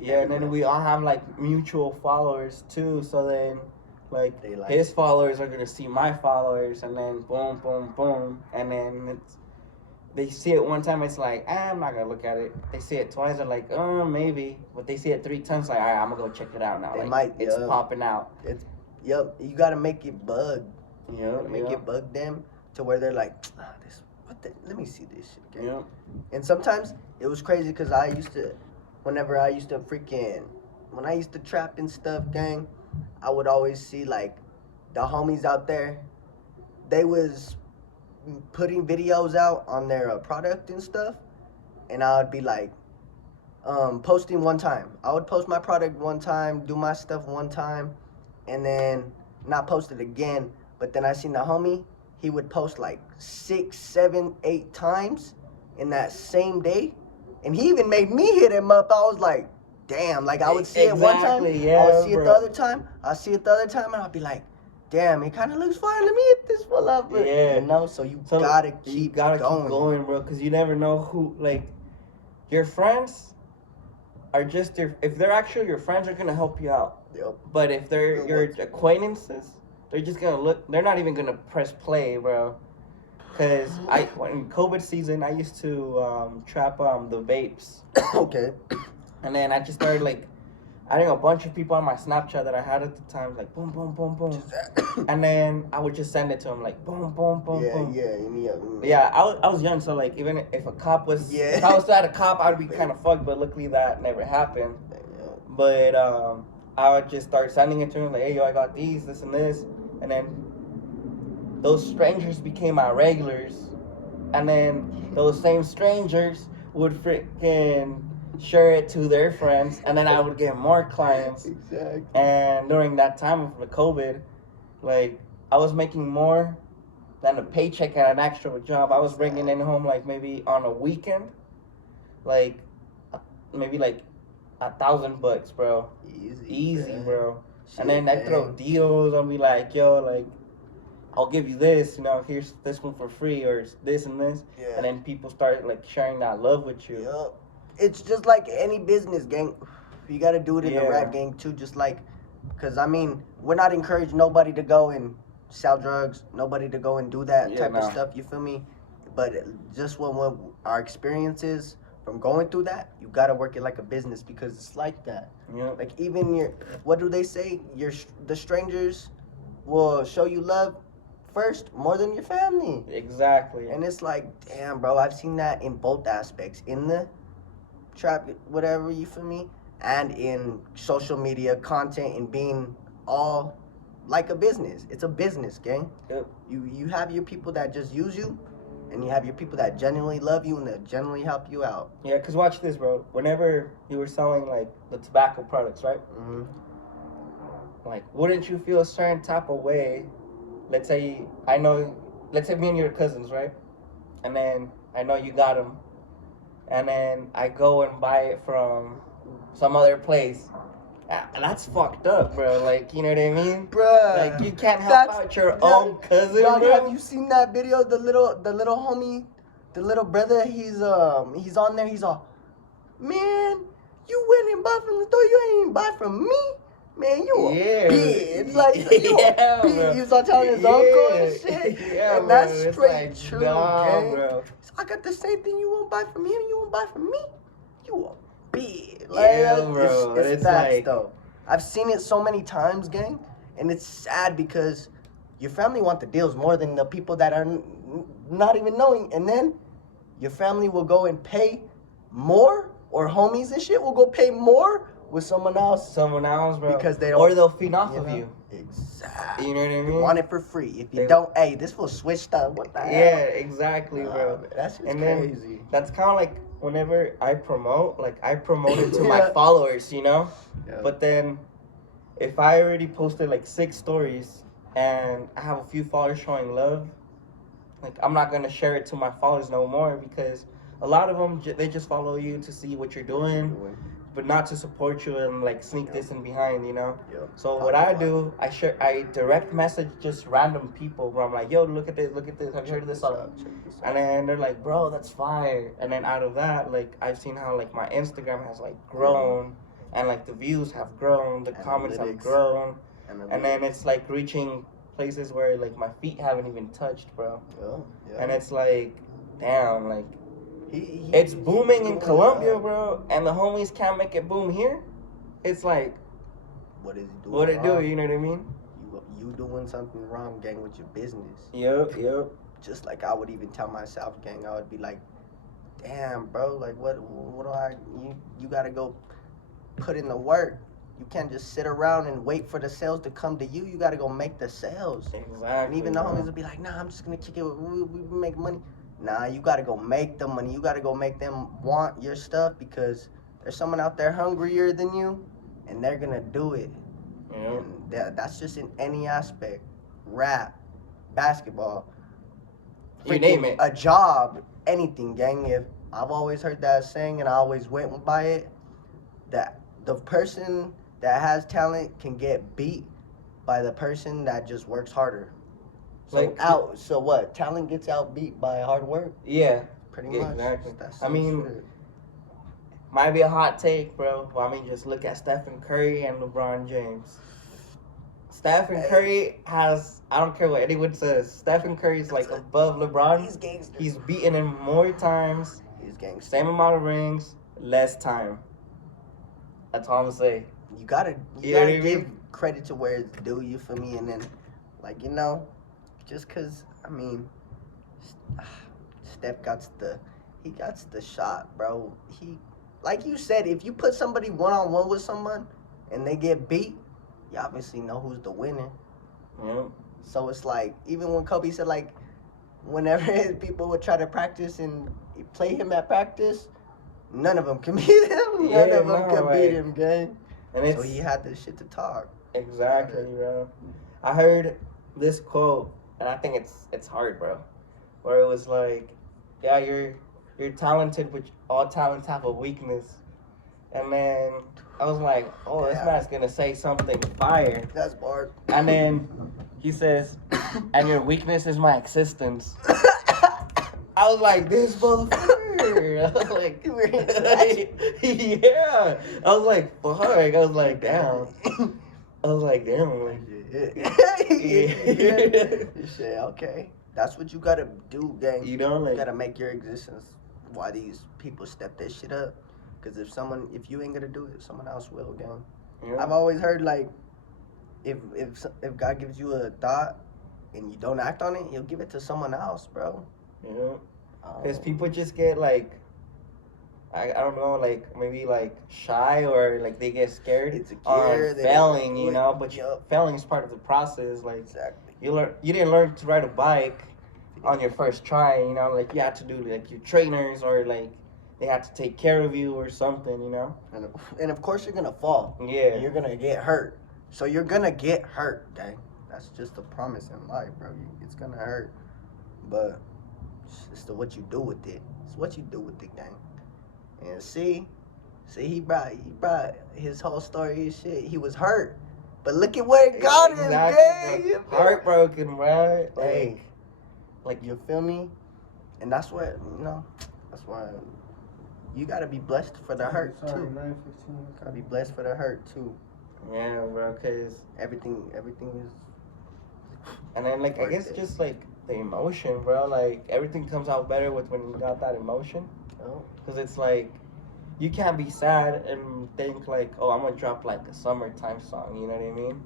Yeah, and then we all have like mutual followers too. So then, like, They like his it. followers are gonna see my followers, and then boom, boom, boom, and then they see it one time. It's like, I'm not gonna look at it. They see it twice, they're like, oh, maybe. But they see it 3 times, like, all right, I'm gonna go check it out now. They Like, might, it's yeah. popping out. Yup, you gotta make it bug. Yeah, Make it bug them to where they're like, let me see this shit, gang. yeah. And sometimes it was crazy because when I used to trap and stuff, gang, I would always see like the homies out there, they was putting videos out on their product and stuff, and I would be like, posting one time. I would post my product one time, do my stuff one time, and then not post it again. But then I seen the homie, he would post like 6, 7, 8 times in that same day. And he even made me hit him up. I was like, damn, like I would see it one time, Exactly, I would yeah, see it bro. the other time, and I'd be like, damn, it kind of looks fire. Let me hit this full up. Yeah. You know, so you So gotta you keep gotta going. keep going, bro, because you never know who, like, your friends are just if they're actually your friends, are gonna help you out. Yep. But if they're Good your ones. acquaintances, they're just gonna look. They're not even gonna press play, bro. Cause in COVID season, I used to trap the vapes, Okay. and then I just started like adding a bunch of people on my Snapchat that I had at the time, like boom, boom, boom, boom, and then I would just send it to them like boom, boom, boom, Yeah, boom. yeah. I was young, so like even if a cop was, Yeah. if I was at a cop, I'd be kind of fucked. But luckily that never happened. But I would just start sending it to him like, hey yo, I got these, this and this, and then those strangers became my regulars, and then those same strangers would freaking share it to their friends, and then I would get more clients. Exactly. And during that time of the COVID, like I was making more than a paycheck at an actual job. I was bringing in home like maybe on a weekend, like maybe like $1,000, bro. Easy, bro. Shit, And then I throw man. deals. I'll be like, yo, like I'll give you this, you know, here's this one for free, or this and this. Yeah. And then people start like sharing that love with you. Yup. It's just like any business, gang. You gotta do it in the Yeah. rap gang too. Just like, cause I mean, we're not encouraging nobody to go and sell drugs, nobody to go and do that Yeah, type of no. stuff. You feel me? But just what our experiences from going through that, you gotta work it like a business because it's like that. Yeah. Like even what do they say? The strangers will show you love first more than your family. Exactly. And it's like, damn, bro, I've seen that in both aspects, in the trap, whatever, you feel me, and in social media content and being all like a business. It's a business, gang. Yep. You have your people that just use you, and you have your people that genuinely love you and that genuinely help you out. Yeah, because watch this, bro. Whenever you were selling, like, the tobacco products, right? Mm-hmm. Like, wouldn't you feel a certain type of way? Let's say me and your cousins, right? And then I know you got them. And then I go and buy it from some other place. And that's fucked up, bro. Like, you know what I mean? Bruh. Like, you can't help out your own cousin, Dog, bro. have you seen that video? The little homie, the little brother, he's on there, he's all, man, you went and bought from the store, you ain't even buy from me? Man, you a bitch. Like, you a bitch. He was all telling his uncle and shit. Yeah, and that's bro. straight Like, true, nah, gang. bro. So I got the same thing, you won't buy from him, you won't buy from me? You a bitch. Like, Yeah, bro. It's It's facts, like- though. I've seen it so many times, gang, and it's sad because your family want the deals more than the people that are not even knowing, and then your family will go and pay more, or homies and shit will go pay more with someone else. Someone else, bro. Because they don't- Or they'll feed off You of know? you. Exactly. You know what I mean? You want it for free. If you They- don't, hey, this will switch up. What the hell? Yeah, exactly, bro. Man, that shit's And then crazy. that's kind of like whenever I promote, like I promote it to my Yeah. followers, you know? Yeah. But then if I already posted like 6 stories and I have a few followers showing love, like I'm not going to share it to my followers no more because a lot of them, they just follow you to see what you're doing, but not to support you and like sneak this in behind, you know? Yep. So what I do, I direct message just random people where I'm like, yo, look at this, have you heard of this song? And then they're like, bro, that's fire. And then out of that, like I've seen how like my Instagram has like grown and like the views have grown, the comments have Analytics. grown. And then it's like reaching places where like my feet haven't even touched, bro. Yeah. And it's like, damn, like It's it's booming in Colombia, bro, and the homies can't make it boom here. It's like, What is he doing? what it do? wrong? You know what I mean? You doing something wrong, gang, with your business. Yep. Just like I would even tell myself, gang, I would be like, damn, bro, like what do you gotta go put in the work. You can't just sit around and wait for the sales to come to you. You gotta go make the sales. Exactly. And even the bro. homies will be like, nah, I'm just gonna kick it. We make money. Nah, you gotta go make the money. You gotta go make them want your stuff because there's someone out there hungrier than you, and they're gonna do it. Yep. And that's just in any aspect. Rap, basketball, You name freaking it. a job, anything, gang. If I've always heard that saying and I always went by it, that the person that has talent can get beat by the person that just works harder. So what? Talent gets outbeat by hard work? Yeah. Pretty much. Exactly. That's I some mean, shit. might be a hot take, bro. Well, I mean, just look at Stephen Curry and LeBron James. Stephen Curry has, I don't care what anyone says, Stephen Curry's like above LeBron. He's gangster. He's beaten him more times, He's gangster. same amount of rings, less time. That's all I'm gonna say. You gotta You know what I give mean? credit to where it's due, you feel me? And then, like, just cause, I mean, Steph got the shot, bro. Like you said, if you put somebody one-on-one with someone and they get beat, you obviously know who's the winner. Yeah. So it's like, even when Kobe said, like, whenever people would try to practice and play him at practice, none of them can beat him. None of them can beat him, gang. And So he had this shit to talk. Exactly, bro. I heard this quote, and I think it's hard, bro. Where it was like, yeah, you're talented, but all talents have a weakness. And then I was like, oh, this Yeah. man's gonna say something fire. That's Bart. And then he says, and your weakness is my existence. I was like, this motherfucker. I was like, yeah. I was like, fuck. I was like, damn. I was like, damn. Like, Shit, okay. That's what you gotta do, gang. you know, You like, gotta make your existence why these people step that shit up. Because if you ain't gonna do it, someone else will, gang. Yeah. I've always heard, like, if God gives you a thought and you don't act on it, he'll give it to someone else, bro. Yeah. Because people just get, like, I don't know, like, maybe, like, shy or, like, they get scared Insecure, on failing, you know? But Yup. failing is part of the process. Like, Exactly. you didn't learn to ride a bike on your first try, you know? Like, you had to do, like, your trainers or, like, they had to take care of you or something, you know? And of course you're gonna fall. Yeah. And you're gonna get hurt. So you're gonna get hurt, gang. That's just a promise in life, bro. It's gonna hurt. But it's what you do with it. It's what you do with it, gang. And see, he brought his whole story and shit. He was hurt. But look at where it got him, gang. Heartbroken, right? Hey. Like, You feel me? And that's what, that's why you gotta be blessed for the hurt, Sorry, too. 9:15. Gotta be blessed for the hurt, too. yeah, bro, because... Everything is... And then, like, I Worth guess it. just, like, the emotion, bro. Like, everything comes out better with when you got that emotion. Oh. Because it's, like, you can't be sad and think, like, oh, I'm going to drop, like, a summertime song. You know what I mean?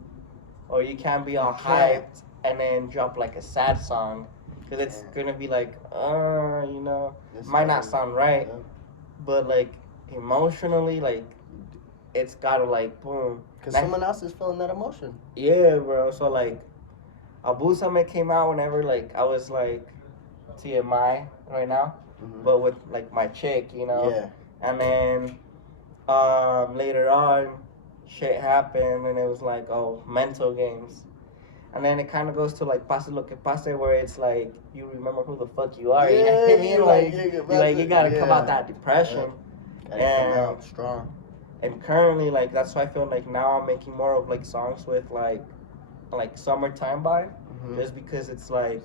Or you can't be all You can't. hyped and then drop, like, a sad song. Because it's going to be, like, you know, This might not is- sound right. yeah. But, like, emotionally, like, it's got to, like, boom. Because someone else is feeling that emotion. Yeah, bro. So, like, Abusame came out whenever, like, I was, like, TMI right now. Mhm. But with, like, my chick, you know? Yeah. And then, later on, shit happened, and it was, like, oh, mental games. And then it kind of goes to, like, Pase Lo Que Pase, where it's, like, you remember who the fuck you are. You know what I mean? You gotta come out that depression. Gotta come And- out strong. And currently, like, that's why I feel like now I'm making more of, like, songs with, like summertime vibe. Mhm. Just because it's, like,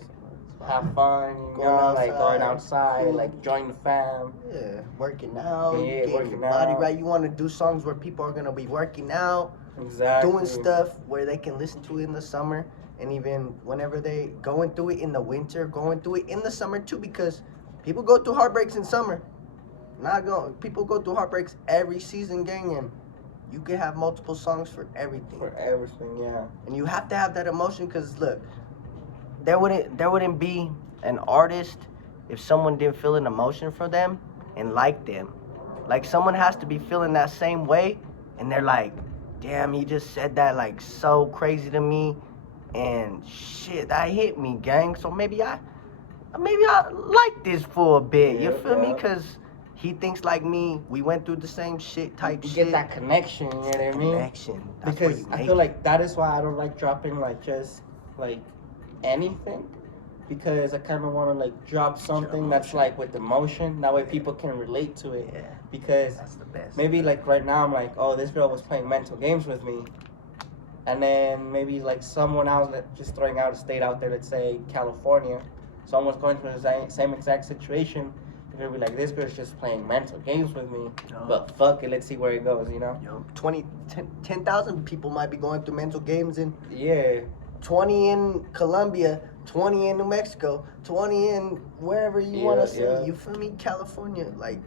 have fun, you Going know, like, outside, going outside, cool. like, join the fam. Yeah, working out. Yeah, getting working your body out. right. You want to do songs where people are gonna be working out, Exactly. doing stuff where they can listen to it in the summer, and even whenever they going through it in the winter, going through it in the summer too, because people go through heartbreaks in summer. People go through heartbreaks every season, gang, and you can have multiple songs for everything. For everything, yeah. And you have to have that emotion, because look, there wouldn't be an artist if someone didn't feel an emotion for them and like them. Like, someone has to be feeling that same way, and they're like, damn, he just said that, like, so crazy to me, and shit, that hit me, gang. So maybe I like this for a bit. You Yeah, feel me? bro. Because he thinks like me. We went through the same shit type You shit. get that connection, you know what I mean? Connection. That's where Because you I make feel it. like that is why I don't like dropping, like, just, like, anything. Because I kind of want to, like, drop something that's, emotion. like, with emotion. That way people can relate to it. Yeah, Because that's the best. maybe, like, right now I'm like, oh, this girl was playing mental games with me. And then maybe, like, someone else that just throwing out a state out there, let's say California. Someone's going through the same exact situation. They're going to be like, this girl's just playing mental games with me. No. But fuck it, let's see where it goes, you know? 10,000 people might be going through mental games, and Yeah. 20 in Colombia, 20 in New Mexico, 20 in wherever you want to say. Yeah. You feel me? California, like,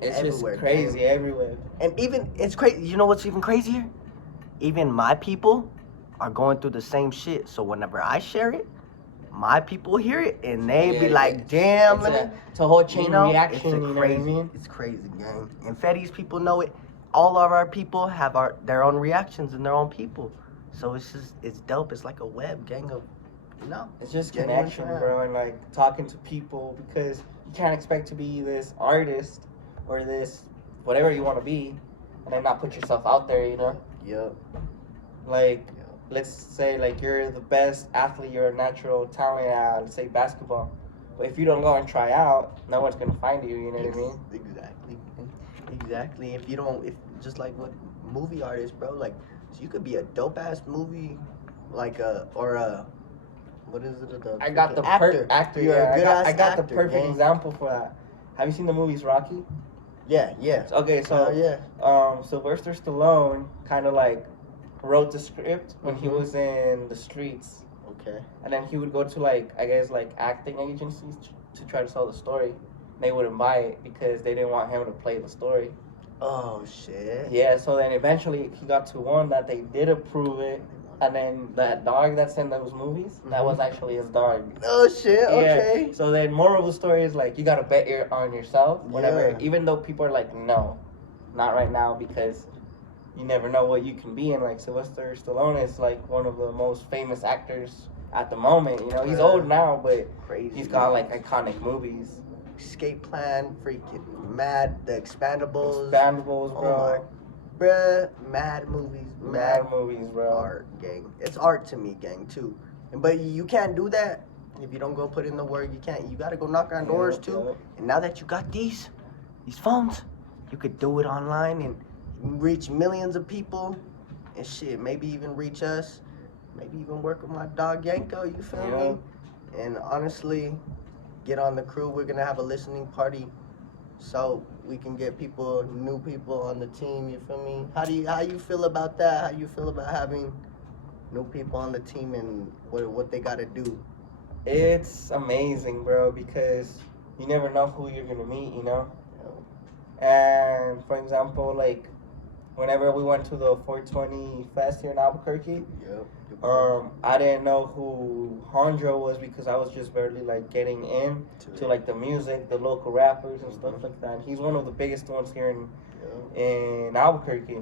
It's everywhere, just crazy gang. everywhere. And even, it's crazy. You know what's even crazier? Even my people are going through the same shit. So whenever I share it, my people hear it, and they be Yeah, like, damn, it's a whole chain you know, reaction, it's a you know crazy, what I mean? It's crazy, gang. And Fetty's people know it. All of our people have their own reactions and their own people. So it's dope. It's like a web, gang of, It's just genuine connection, fam. bro, and, like, talking to people, because you can't expect to be this artist or this whatever you want to be and then not put yourself out there, you know? Yep. Like, let's say, like, you're the best athlete, you're a natural talent at, let's say, basketball. But if you don't go and try out, no one's going to find you, you know what I mean? Exactly. If just like with movie artists, bro, like, so you could be a dope ass movie, like what is it? I got the actor. actor. You're Yeah, a good ass I got the actor, perfect gang. example for that. Have you seen the movies Rocky? Yeah. Okay, so yeah. Sylvester Stallone kind of like wrote the script when he Mhm. was in the streets, Okay. and then he would go to, like, I guess, like, acting agencies to try to sell the story. they wouldn't buy it because they didn't want him to play the story. Oh shit. Yeah, so then eventually he got to one that they did approve it, and then that dog that's in those movies, that was actually his dog. Oh shit. Okay. Yeah. So then moral of the story is like you gotta bet on yourself whenever, Yeah. even though people are like, no, not right now, because you never know what you can be. And like Sylvester Stallone is like one of the most famous actors at the moment. You know, he's old now, but Crazy. he's got like iconic movies. Escape Plan, freaking Mad, The Expendables. Expendables, Oh bro. my, bruh, mad movies. Mad movies, bro. Art, gang. It's art to me, gang, too. But you can't do that if you don't go put in the work. You can't. You gotta go knock on doors too. Yep. And now that you got these phones, you could do it online and reach millions of people and shit. Maybe even reach us. Maybe even work with my dog Yanko. You feel me? And honestly, get on the crew. We're gonna have a listening party, so we can get people, new people on the team. You feel me? How you feel about that? How you feel about having new people on the team and what they gotta do? It's amazing, bro, because you never know who you're gonna meet, you know? And for example, like whenever we went to the 420 Fest here in Albuquerque, I didn't know who Hondro was because I was just barely like getting in to like the music, the local rappers and stuff like that. And he's one of the biggest ones here in Albuquerque.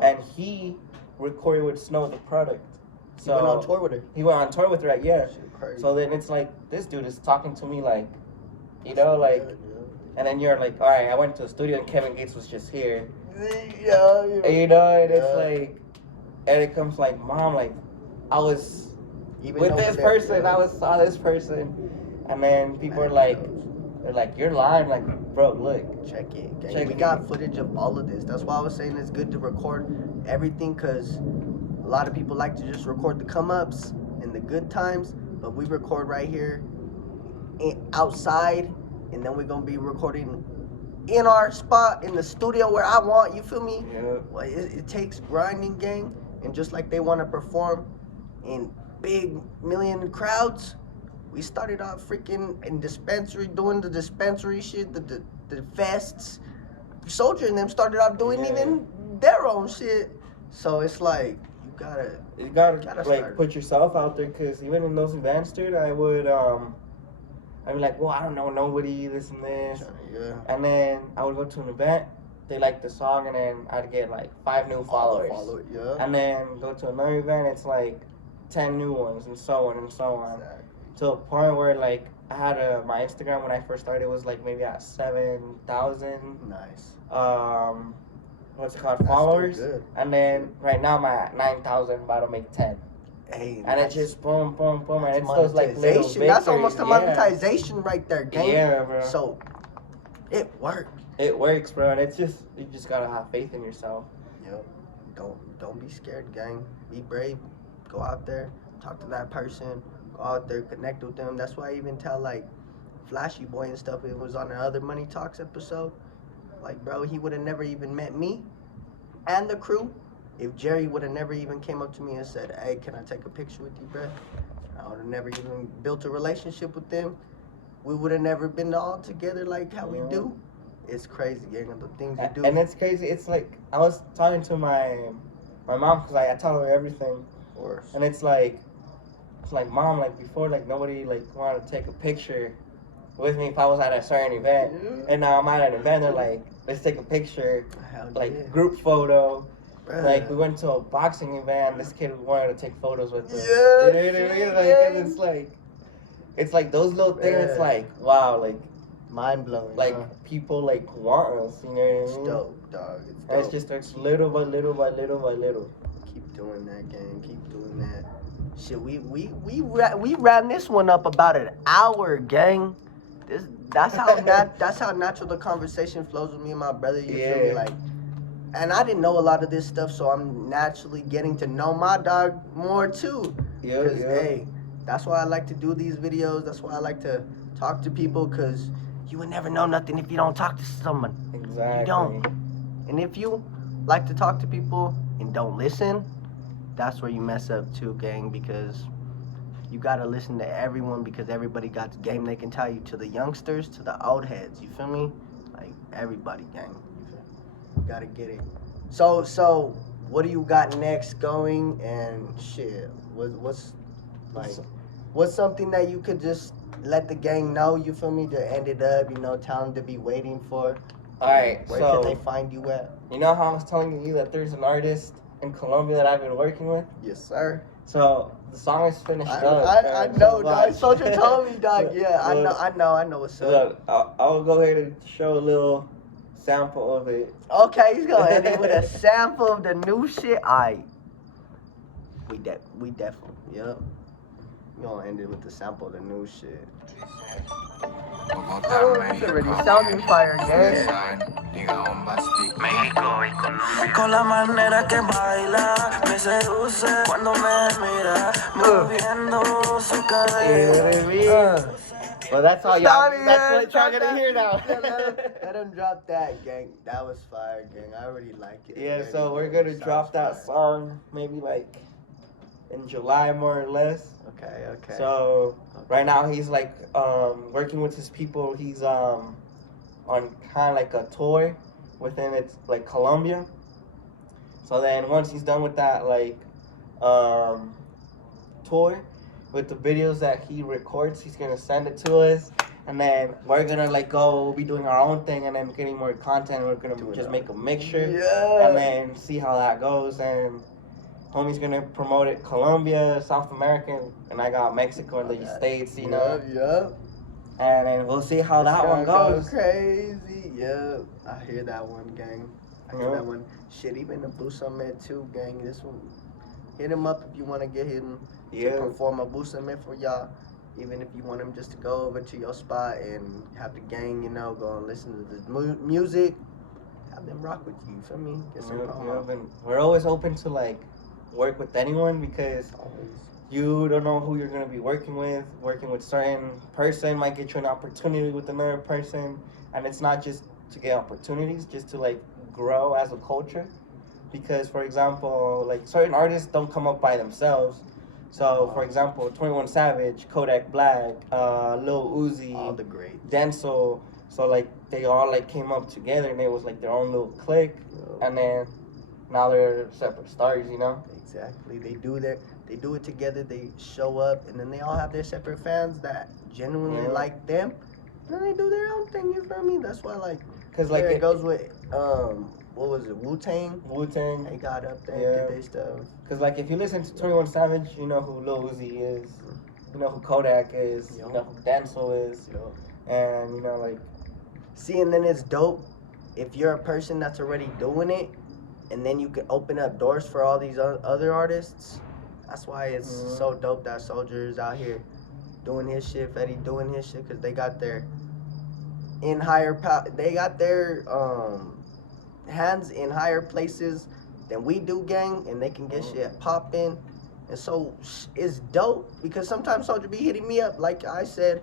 And he recorded with Snow the Product. So he went on tour with her. He went on tour with her, right? Yeah. So then it's like this dude is talking to me like, you know, like, and then you're like, all right, I went to the studio and Kevin Gates was just here. Yeah. And, you know, and it's like, and it comes like, Mom, like, I was with this person, I saw this person, and then people are like, they're like, you're lying, like, bro, look. Check it. We got footage of all of this. That's why I was saying it's good to record everything, because a lot of people like to just record the come-ups and the good times, but we record right here outside, and then we're going to be recording in our spot, in the studio where I want, you feel me? Yeah. Well, it takes grinding, gang, and just like they want to perform in big million crowds, we started off freaking in dispensary, doing the dispensary shit, the fests. Soldier and them started off doing even their own shit. So it's like, you gotta like put yourself out there, because even in those events, dude, I'd be like, well, I don't know nobody, this and this. Yeah. And then I would go to an event, they like the song, and then I'd get like 5 new followers. And then go to another event, it's like 10 new ones, and so on and so on. Exactly. To a point where like I had my Instagram when I first started was like maybe at 7,000. Nice. What's it called? Followers. And then right now I'm at 9,000, about to make 10. Hey, and it's just boom, boom, boom, and it's those like little victories. That's almost a monetization right there, gang. Yeah, bro. So it worked. It works, bro, and it's just, you just gotta have faith in yourself. Yep. Don't be scared, gang. Be brave. Go out there, talk to that person. Go out there, connect with them. That's why I even tell like Flashy Boy and stuff. It was on the other Money Talks episode. Like, bro, he would have never even met me and the crew if Jerry would have never even came up to me and said, hey, can I take a picture with you, bro? I would have never even built a relationship with them. We would have never been all together like how we do. It's crazy, gang, the things you do. And it's crazy. It's like, I was talking to my mom, because I tell her everything. Of course. And it's like, Mom, like before, like nobody like wanted to take a picture with me if I was at a certain event. And now I'm at an event, they're like, let's take a picture, group photo. Like, we went to a boxing event, this kid wanted to take photos with us. Yeah, you know what I mean? Like, and it's like those little things, it's like, wow, like, mind-blowing. Like, people, like, want us, you know what I mean? It's dope, dog. It's dope. And it's just, it's little by little by little by little. Keep doing that, gang. Keep doing that. Shit, we ran this one up about an hour, gang. That's how natural the conversation flows with me and my brother. You feel me? Like, and I didn't know a lot of this stuff, so I'm naturally getting to know my dog more too. Hey, that's why I like to do these videos. That's why I like to talk to people, because you would never know nothing if you don't talk to someone. Exactly. You don't. And if you like to talk to people and don't listen, that's where you mess up too, gang, because You gotta listen to everyone because everybody got the game they can tell you. To the youngsters, to the old heads. You feel me? Like everybody, gang. You feel me? You gotta get it. So, what do you got next going? And shit, what's something that you could just let the gang know? You feel me? To end it up, tell them to be waiting for. All right, Where so can they find you at? you know how I was telling you that there's an artist in Colombia that I've been working with? Yes, sir. So the song is finished up. I know, But- dog. Soldier told me, dog. Yeah, I know what's up. Look, I'll go ahead and show a little sample of it. Okay, he's gonna end it with a sample of the new shit. We definitely, yep. We gonna end it with the sample of the new shit. Oh, it's already sounding fire, gang. Con la manera que baila, me seduce cuando me mira, moviendo su cabello. Well, that's all y'all. Stop it, That's stop what y'all gonna that. hear now. Let him drop that, gang. That was fire, gang. I already like it. Yeah, Already, so we're it gonna sounds drop that fire. song maybe like in July, more or less. Okay. So right now he's like working with his people. He's on kind of like a tour within it's like Colombia. So then once he's done with that like tour with the videos that he records, he's gonna send it to us, and then we're gonna like go be doing our own thing and then getting more content. We're gonna just make a mixture Yeah. and then see how that goes. And homie's gonna promote it Colombia, South America, and I got Mexico and the States, you know. Yep. And then we'll see how that one goes. Crazy. Yep. I hear that one, gang. I hear Yeah. that one. Shit, even the Blue Summit too, gang. This one. Hit him up if you want to get him to perform a Blue Summit for y'all. Even if you want him just to go over to your spot and have the gang, go and listen to the music. Have them rock with you, feel me? Get some promo. And we're always open to like work with anyone because you don't know who you're gonna be working with. Working with certain person might get you an opportunity with another person, and it's not just to get opportunities, just to like grow as a culture. Because for example, like certain artists don't come up by themselves. So for example, 21 Savage, Kodak Black, Lil Uzi, All the greats. Denzel. So like they all like came up together and it was like their own little clique, and then now they're separate stars, you know. Exactly. They do it together. They show up, and then they all have their separate fans that genuinely like them. And then they do their own thing. You feel me? That's why, like, Cause like it goes with what was it? Wu-Tang. Wu-Tang. They got up there, Yeah. did their stuff. Cause like if you listen to 21 Savage, you know who Lil Uzi is, you know who Kodak is, you know who Denzel is, and you know like. See, and then it's dope if you're a person that's already doing it, and then you can open up doors for all these other artists. That's why it's so dope that Soldier is out here doing his shit, Fetty doing his shit, because they got their they got their hands in higher places than we do, gang, and they can get shit popping. And so it's dope because sometimes Soldier be hitting me up, like I said,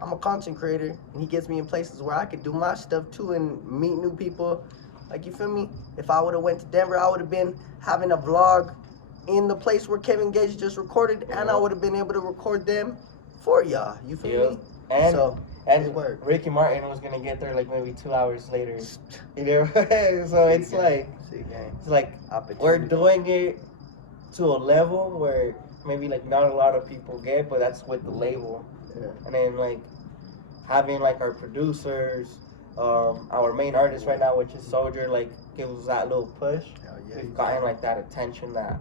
I'm a content creator, and he gets me in places where I could do my stuff too and meet new people. Like, you feel me? If I would have went to Denver, I would have been having a vlog in the place where Kevin Gage just recorded, and I would have been able to record them for y'all. You feel me? And so, and it worked. Ricky Martin was gonna get there like maybe 2 hours later. You know, so it's like we're doing it to a level where maybe like not a lot of people get, but that's with the label. Yeah. And then like having like our producers, our main artist right now, which is Soldier, like gives us that little push. We've gotten like that attention that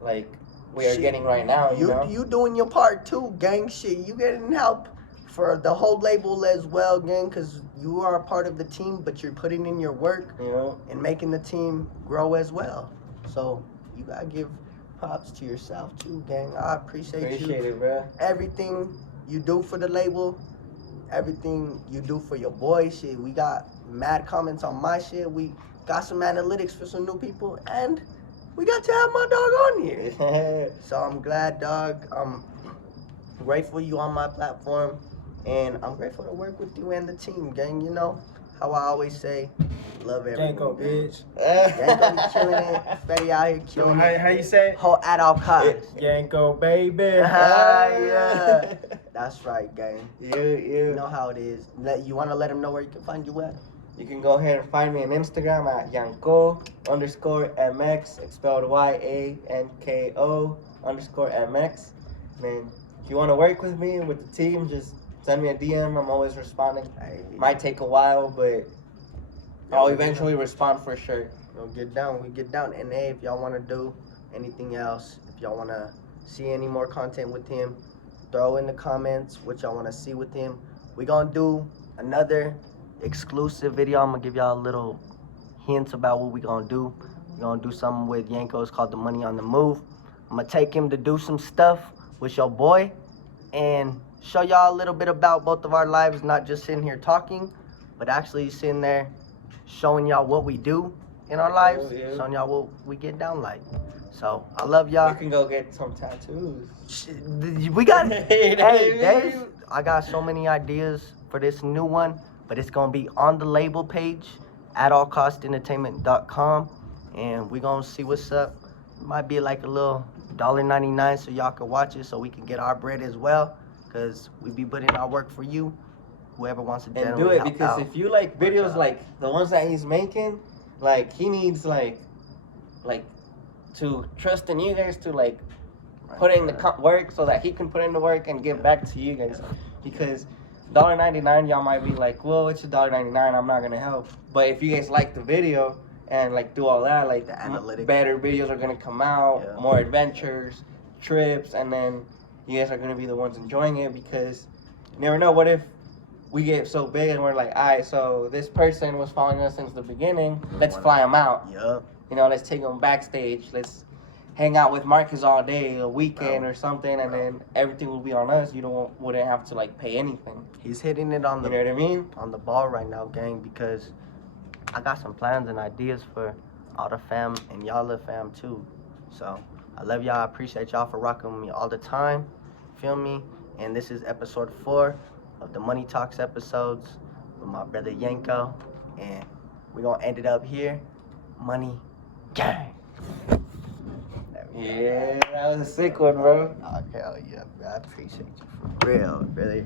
like we are getting right now. You know, you doing your part too, gang. Shit, you getting help for the whole label as well, gang, because you are a part of the team, but you're putting in your work and making the team grow as well. So you gotta give props to yourself too, gang. I appreciate you. it, bro. Everything you do for the label, everything you do for your boy. Shit, we got mad comments on my shit. We got some analytics for some new people, and we got to have my dog on here. So I'm glad, dog. I'm grateful you on my platform, and I'm grateful to work with you and the team, gang. You know, how I always say, love everyone. Janko, bitch. Yanko be killing it. Fetty out here killing it. How you say it? Ho at all costs. Yanko, baby. Yeah. That's right, gang. You You know how it is. You want to let them know where you can find you at? You can go ahead and find me on Instagram at YANKO_MX, spelled YANKO_MX. And if you want to work with me with the team, just send me a DM. I'm always responding. Hey, Might take a while, but I'll eventually respond for sure. we'll get down. We get down. And hey, if y'all want to do anything else, if y'all want to see any more content with him, throw in the comments what y'all want to see with him. We're going to do another exclusive video. I'm going to give y'all a little hints about what we're going to do. We're going to do something with Yanko. It's called the Money on the Move. I'm going to take him to do some stuff with your boy and show y'all a little bit about both of our lives, not just sitting here talking, but actually sitting there showing y'all what we do in our lives, Yeah. showing y'all what we get down like. So, I love y'all. You can go get some tattoos. We got, Hey, I got so many ideas for this new one, but it's gonna be on the label page at allcostentertainment.com, and we gonna see what's up. It might be like a little $1.99 so y'all can watch it, so we can get our bread as well, cause we be putting our work for you, whoever wants to And generally do it help because out. if you like videos out. like the ones that he's making, like he needs like to trust in you guys to like put in the work so that he can put in the work and give back to you guys. Because $1.99, y'all might be like, well, it's $1.99, I'm not gonna help. But if you guys like the video and like do all that, like The analytics. better videos are gonna come out, Yeah. more adventures, trips, and then you guys are gonna be the ones enjoying it, because you never know, what if we get so big and we're like, all right, so this person was following us since the beginning, let's fly them out. Yup. You know, let's take them backstage. Let's hang out with Marcus all day, a weekend Bro. or something, and then everything will be on us. You wouldn't have to like pay anything. He's hitting it on You the know what I mean? on the ball right now, gang, because I got some plans and ideas for all the fam and y'all the fam too. So I love y'all. I appreciate y'all for rocking with me all the time. Feel me? And this is episode 4 of the Money Talks episodes with my brother Yanko. And we're gonna end it up here. Money gang. There we go. Yeah, that was a sick one, bro. Oh, hell yeah, bro. I appreciate you for real, brother.